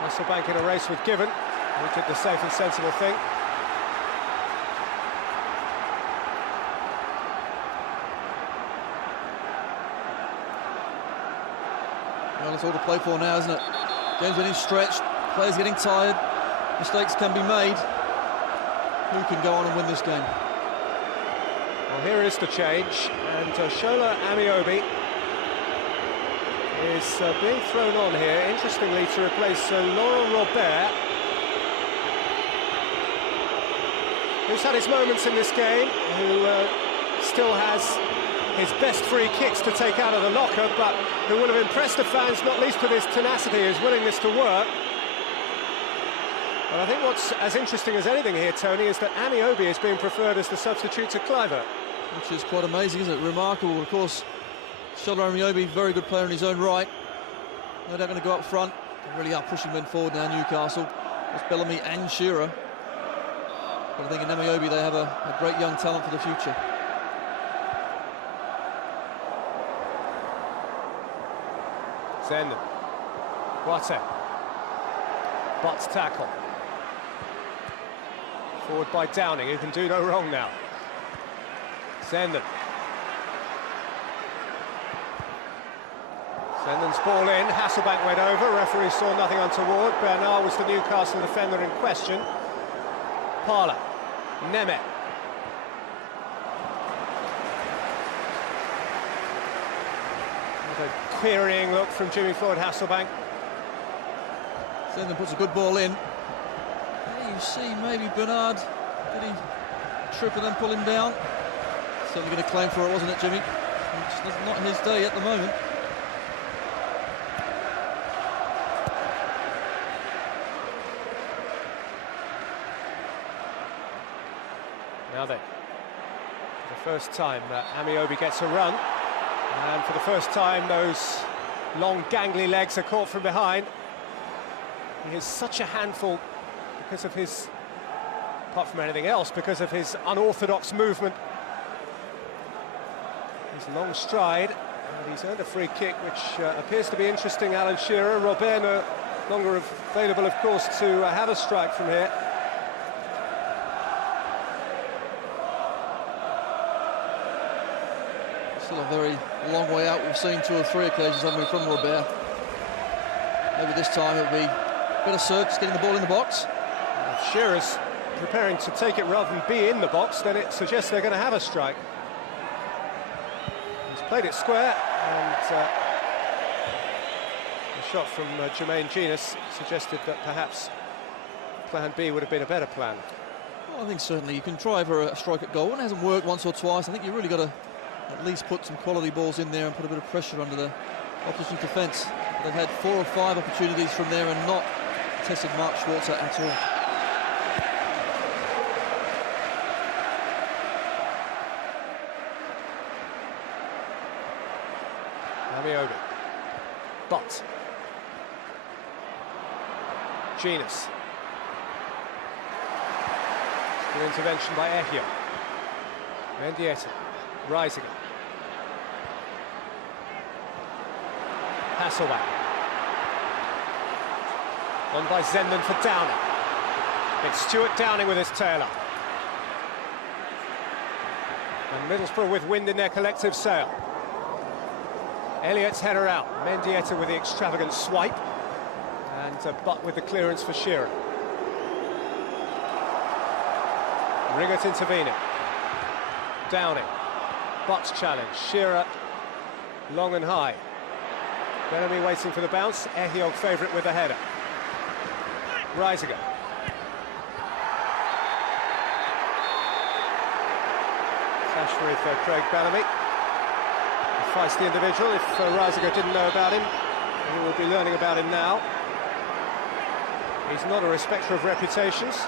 Hasselbaink in a race with Given, who did the safe and sensible thing. Well, it's all to play for now, isn't it? Game's getting stretched, players getting tired, mistakes can be made. Who can go on and win this game? Well, here is the change, and Shola Ameobi is being thrown on here, interestingly, to replace Laurent Robert, who's had his moments in this game, who still has his best free kicks to take out of the locker, but who will have impressed the fans, not least with his tenacity, his willingness to work. But I think what's as interesting as anything here, Tony, is that Ameobi is being preferred as the substitute to Kluivert. Which is quite amazing, isn't it? Remarkable, of course. Shola Ameobi, very good player in his own right. No doubt going to go up front. They really are pushing men forward now, Newcastle. It's Bellamy and Shearer. But I think in Ameobi they have a great young talent for the future. Zenden. Boateng. Butts tackle. Forward by Downing, who can do no wrong now. Zenden. Zenden's ball in, Hasselbaink went over, referee saw nothing untoward. Bernard was the Newcastle defender in question. Parlour. Németh. A querying look from Jimmy Floyd Hasselbaink. Zenden puts a good ball in. There you see maybe Bernard, did he trip and then pull him down? Certainly going to claim for it, wasn't it, Jimmy? It's not his day at the moment. Now then, for the first time Ameobi gets a run. And for the first time, those long, gangly legs are caught from behind. He is such a handful because of his, apart from anything else, because of his unorthodox movement. His long stride, and he's earned a free kick, which appears to be interesting. Alan Shearer, Robert no longer available, of course, to have a strike from here. Still a very long way out. We've seen 2 or 3 occasions, haven't we, from Robert. Maybe this time it'll be a bit of Cirque getting the ball in the box. If Shearer's preparing to take it rather than be in the box, then it suggests they're going to have a strike. He's played it square, and the shot from Jenas suggested that perhaps plan B would have been a better plan. Well, I think certainly you can try for a strike at goal. It hasn't worked once or twice. I think you've really got to at least put some quality balls in there and put a bit of pressure under the opposition defence. They've had 4 or 5 opportunities from there and not tested Mark Schwarzer at all. Ameobi. But Jenas. Good intervention by Ehiogu. Mendieta. Reiziger. Hasselbaink. On by Zenden for Downing. It's Stuart Downing with his tail up. And Middlesbrough with wind in their collective sail. Elliott's header out. Mendieta with the extravagant swipe. And Butt with the clearance for Shearer. Riggott intervening. Downing. Butt's challenge. Shearer long and high. Bellamy waiting for the bounce. Ehiogu favourite with the header. Reiziger. Sash with Craig Bellamy. A feisty individual. If Reiziger didn't know about him, he will be learning about him now. He's not a respecter of reputations.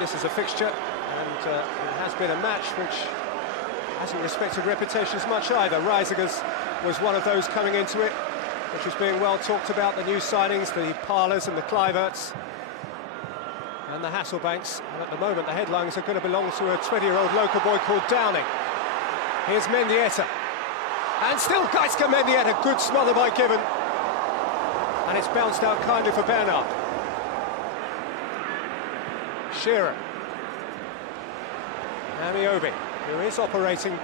This is a fixture, and it has been a match which hasn't respected reputations much either. Reiziger's was one of those coming into it. which is being well talked about, the new signings, the Parlours and the Kluiverts and the Hasselbainks. And at the moment, the headlines are going to belong to a 20-year-old local boy called Downing. Here's Mendieta. And still Geisker Mendieta, good smother by Given. And it's bounced out kindly for Bernard. Shearer. Ameobi, who is operating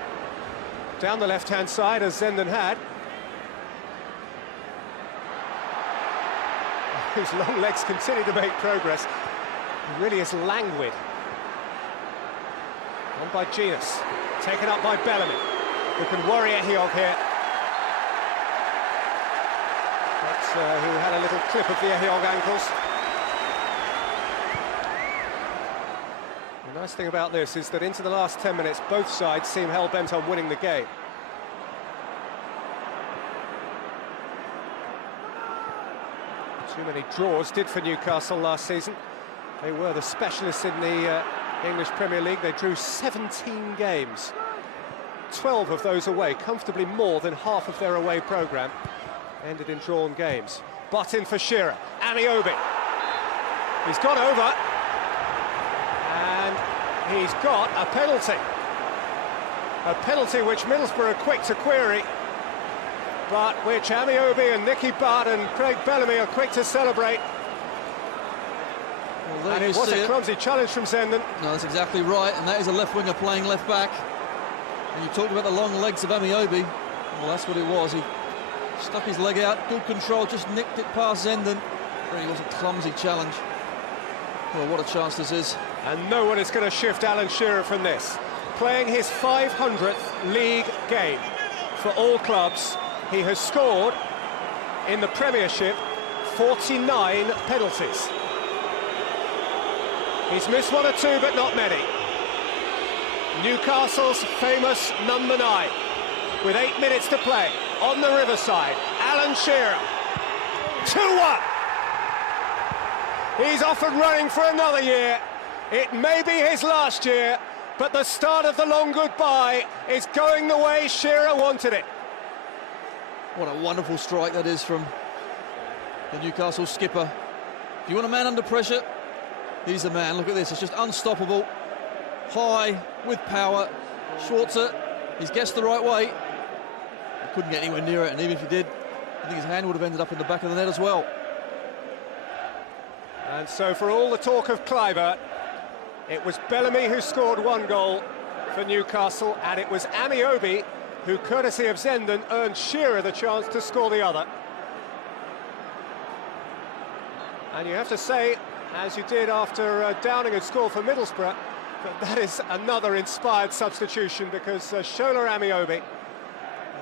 down the left-hand side as Zenden had. Whose long legs continue to make progress. He really is languid. On by Jenas, taken up by Bellamy, who can worry Ehiogu here. But who had a little clip of the Ehiogu ankles. The nice thing about this is that into the last 10 minutes, both sides seem hell-bent on winning the game. Too many draws did for Newcastle last season. They were the specialists in the English Premier League. They drew 17 games, 12 of those away, comfortably more than half of their away programme ended in drawn games. Boateng for Shearer, Ameobi. He's gone over, and he's got a penalty. A penalty which Middlesbrough are quick to query, but which Ameobi and Nicky Butt and Craig Bellamy are quick to celebrate. Well, and it was a clumsy challenge from Zenden. No, that's exactly right, and that is a left winger playing left back. And you talked about the long legs of Ameobi. Well, that's what it was. He stuck his leg out, good control, just nicked it past Zenden. Really was a clumsy challenge. Well, what a chance this is. And no one is going to shift Alan Shearer from this. Playing his 500th league game for all clubs, he has scored in the Premiership 49 penalties. He's missed one or two, but not many. Newcastle's famous number 9, with 8 minutes to play, on the Riverside, Alan Shearer, 2-1. He's off and running for another year. It may be his last year, but the start of the long goodbye is going the way Shearer wanted it. What a wonderful strike that is from the Newcastle skipper. If you want a man under pressure, he's the man. Look at this, it's just unstoppable. High, with power. Schwarzer, he's guessed the right way. He couldn't get anywhere near it, and even if he did, I think his hand would have ended up in the back of the net as well. And so for all the talk of Kluivert, it was Bellamy who scored 1 goal for Newcastle, and it was Ameobi who, courtesy of Zenden, earned Shearer the chance to score the other. And you have to say, as you did after Downing had scored for Middlesbrough, that is another inspired substitution, because Shola Ameobi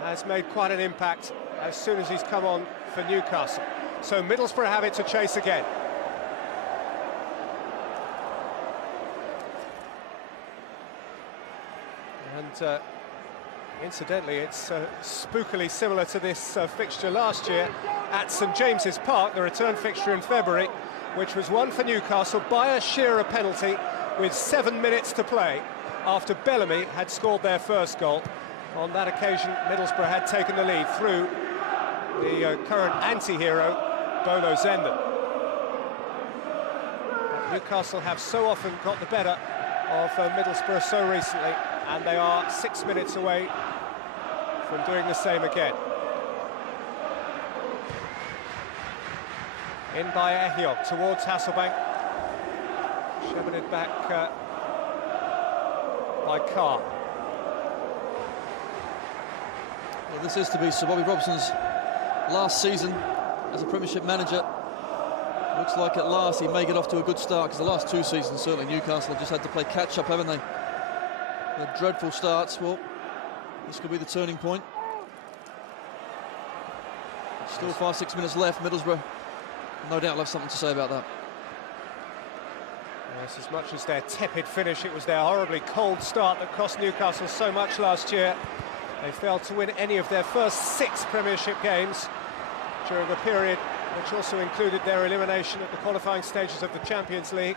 has made quite an impact as soon as he's come on for Newcastle. So Middlesbrough have it to chase again. And incidentally, it's spookily similar to this fixture last year at St James's Park, the return fixture in February, which was won for Newcastle by a Shearer penalty with 7 minutes to play after Bellamy had scored their first goal. On that occasion, Middlesbrough had taken the lead through the current anti-hero, Bolo Zenden. But Newcastle have so often got the better of Middlesbrough so recently, and they are 6 minutes away from doing the same again. In by Ehiogu towards Hasselbaink. Shepherded back by Carr. Well, this is to be Sir Bobby Robson's last season as a Premiership manager. Looks like at last he may get off to a good start, because the last 2 seasons, certainly Newcastle have just had to play catch-up, haven't they? They're dreadful starts. Well, this could be the turning point. Still 5-6 minutes left. Middlesbrough, no doubt, will have something to say about that. Yes, as much as their tepid finish, it was their horribly cold start that cost Newcastle so much last year. They failed to win any of their first 6 Premiership games during a period which also included their elimination at the qualifying stages of the Champions League.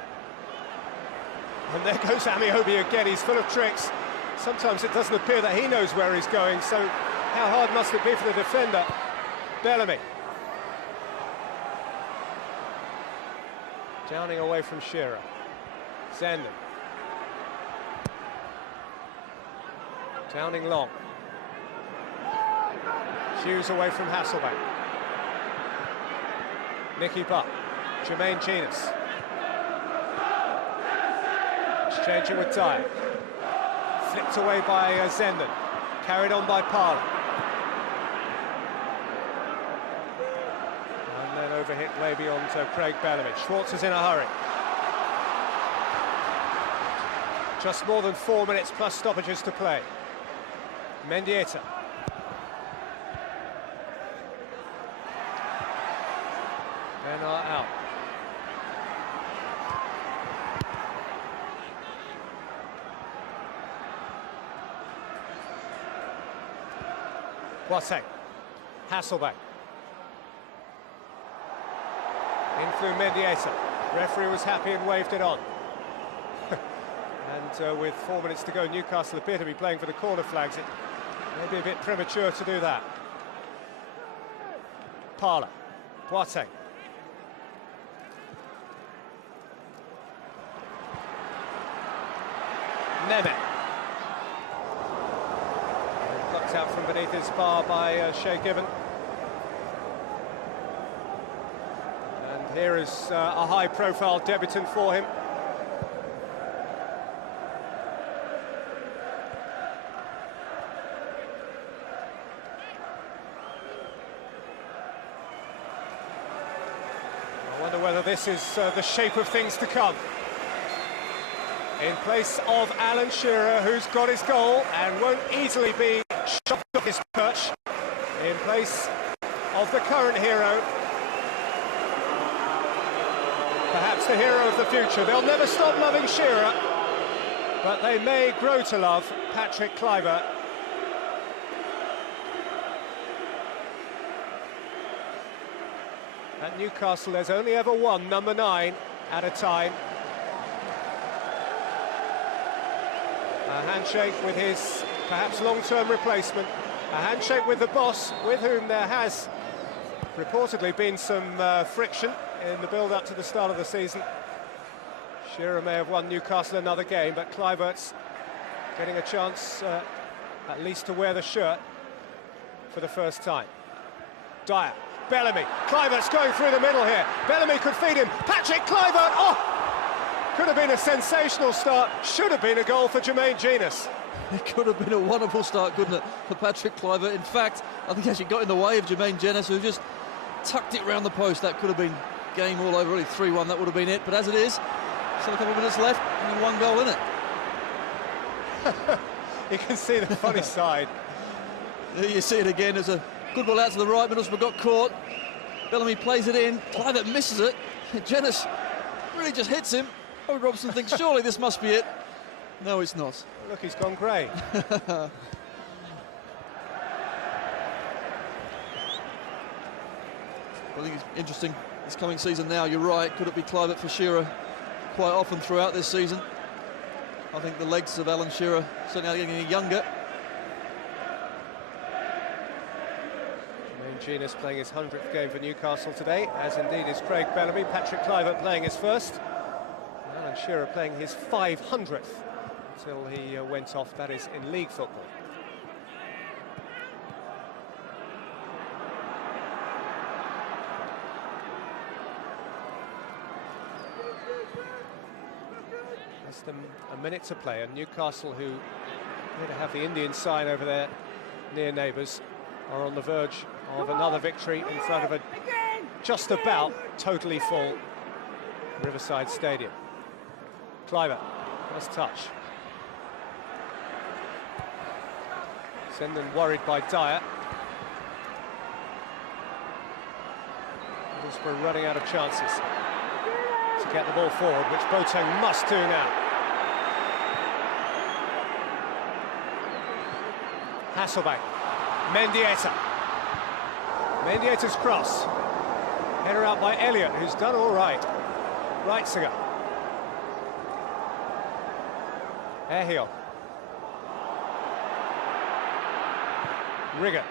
And there goes Ameobi again. He's full of tricks. Sometimes it doesn't appear that he knows where he's going, so how hard must it be for the defender? Bellamy Downing away from Shearer. Zenden. Downing long. Hughes away from Hasselbaink. Nicky Butt. Jenas. Exchanging with Dyer. Flipped away by Zenden. Carried on by Parlour. And then overhit way beyond Craig Bellamy. Schwarzer's in a hurry. Just more than 4 minutes plus stoppages to play. Mendieta. Men are out. Boateng. Hasselbaink. In flew Mendieta. Referee was happy and waved it on. And with 4 minutes to go, Newcastle appear to be playing for the corner flags. It may be a bit premature to do that. Parlour. Boateng. Németh. Plucked out from beneath his bar by Shea Given. And here is a high-profile debutant for him. I wonder whether this is the shape of things to come. In place of Alan Shearer, who's got his goal and won't easily be shot off his perch. In place of the current hero. Perhaps the hero of the future. They'll never stop loving Shearer, but they may grow to love Patrick Kluivert. At Newcastle, there's only ever one number 9 at a time. A handshake with his perhaps long-term replacement. A handshake with the boss, with whom there has reportedly been some friction in the build-up to the start of the season. Shearer may have won Newcastle another game, but Kluivert's getting a chance at least to wear the shirt for the first time. Dyer, Bellamy, Kluivert's going through the middle here. Bellamy could feed him. Patrick Kluivert, oh! Could have been a sensational start. Should have been a goal for Jenas. It could have been a wonderful start, couldn't it, for Patrick Kluivert. In fact, I think he actually got in the way of Jenas, who just tucked it round the post. That could have been game all over, really 3-1, that would have been it. But as it is, still a couple of minutes left, and 1 goal in it. You can see the funny side. There you see it again. There's a good ball out to the right. Middlesbrough got caught. Bellamy plays it in. Kluivert misses it. Jenas really just hits him. Robson thinks, surely this must be it. No, it's not. Look, he's gone grey. I think it's interesting this coming season now. You're right. Could it be Kluivert for Shearer quite often throughout this season? I think the legs of Alan Shearer certainly are getting younger. Jenas playing his 100th game for Newcastle today, as indeed is Craig Bellamy. Patrick Kluivert playing his first. Alan Shearer playing his 500th until he went off, that is, in league football. Less than a minute to play, and Newcastle, who appear to have the Indian sign over their near neighbours, are on the verge of another victory in front of a just about totally full Riverside Stadium. Kluivert, nice touch. Zenden worried by Dyer. Middlesbrough running out of chances to get the ball forward, which Boateng must do now. Hasselbaink, Mendieta. Mendieta's cross. Header out by Elliott, who's done all right. Reiziger. Ehiogu. Riggott.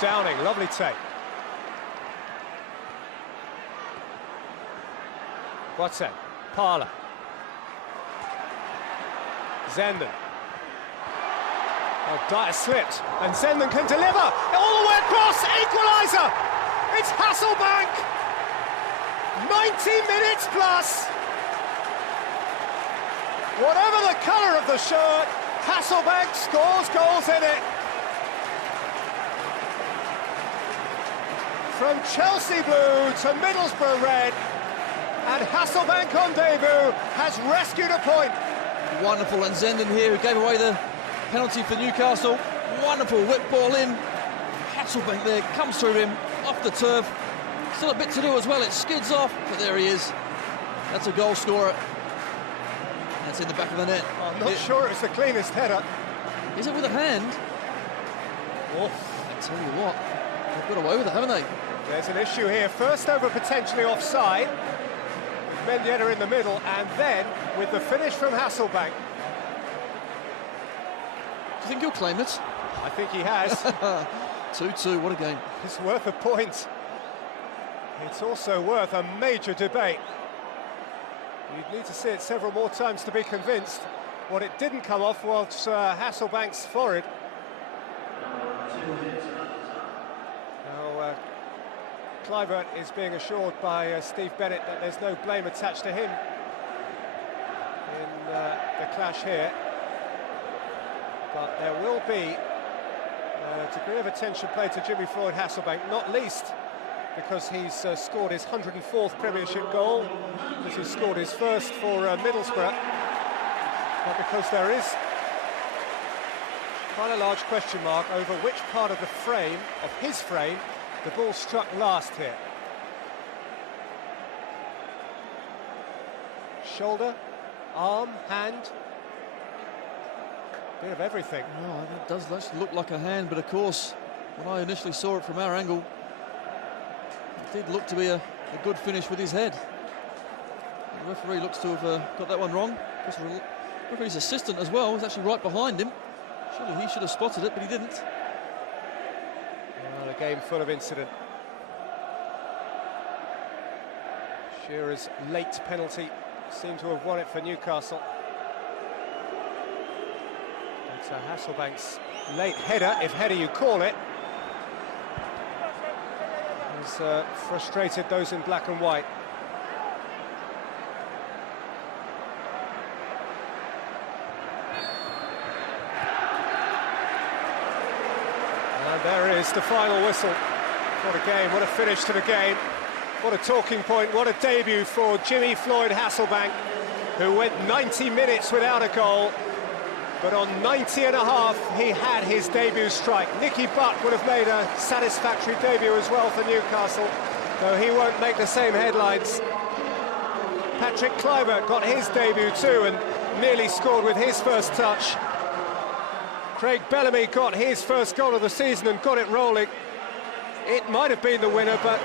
Downing, lovely take. Boateng, Parlour, Zenden. Oh, Dyer slipped, and Zenden can deliver all the way across. Equaliser! It's Hasselbaink. 90 minutes plus. Whatever the colour of the shirt, Hasselbaink scores goals in it. From Chelsea blue to Middlesbrough red, and Hasselbaink on debut has rescued a point. Wonderful, and Zenden here, who gave away the penalty for Newcastle. Wonderful whip ball in. Hasselbaink there, comes through him, off the turf. Still a bit to do as well, it skids off, but there he is. That's a goal scorer. That's in the back of the net. I'm not sure it's the cleanest header. Is it with a hand? Oh, I tell you what, they've got away with it, haven't they? There's an issue here. First over potentially offside, with Mendieta in the middle, and then with the finish from Hasselbaink. Do you think he'll claim it? I think he has. 2-2, what a game. It's worth a point. It's also worth a major debate. You'd need to see it several more times to be convinced. What it didn't come off was Hasselbank's forehead. Now, Kluivert is being assured by Steve Bennett that there's no blame attached to him in the clash here. But there will be a degree of attention paid to Jimmy Floyd Hasselbaink, not least because he's scored his 104th Premiership goal, because he's scored his first for Middlesbrough, but because there is quite a large question mark over which part of the frame, of his frame, the ball struck last here. Shoulder, arm, hand, bit of everything. Oh, it does actually look like a hand, but of course, when I initially saw it from our angle, it did look to be a good finish with his head. The referee looks to have got that one wrong. The referee's assistant as well was actually right behind him. Surely he should have spotted it, but he didn't. Well, a game full of incident. Shearer's late penalty seemed to have won it for Newcastle. But Hasselbank's late header, if header you call it, has frustrated those in black and white. And there is the final whistle. What a game, what a finish to the game. What a talking point, what a debut for Jimmy Floyd Hasselbaink, who went 90 minutes without a goal. But on 90 and a half, he had his debut strike. Nicky Butt would have made a satisfactory debut as well for Newcastle, though he won't make the same headlines. Patrick Kluivert got his debut too and nearly scored with his first touch. Craig Bellamy got his first goal of the season and got it rolling. It might have been the winner, but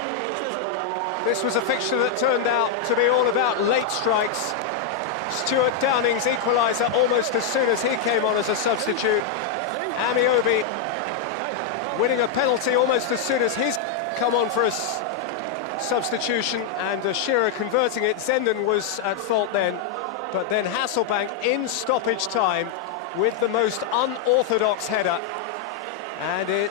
this was a fixture that turned out to be all about late strikes. Stuart Downing's equaliser almost as soon as he came on as a substitute. Ameobi winning a penalty almost as soon as he's come on for a substitution, and Shearer converting it. Zenden was at fault then, but then Hasselbaink in stoppage time with the most unorthodox header, and it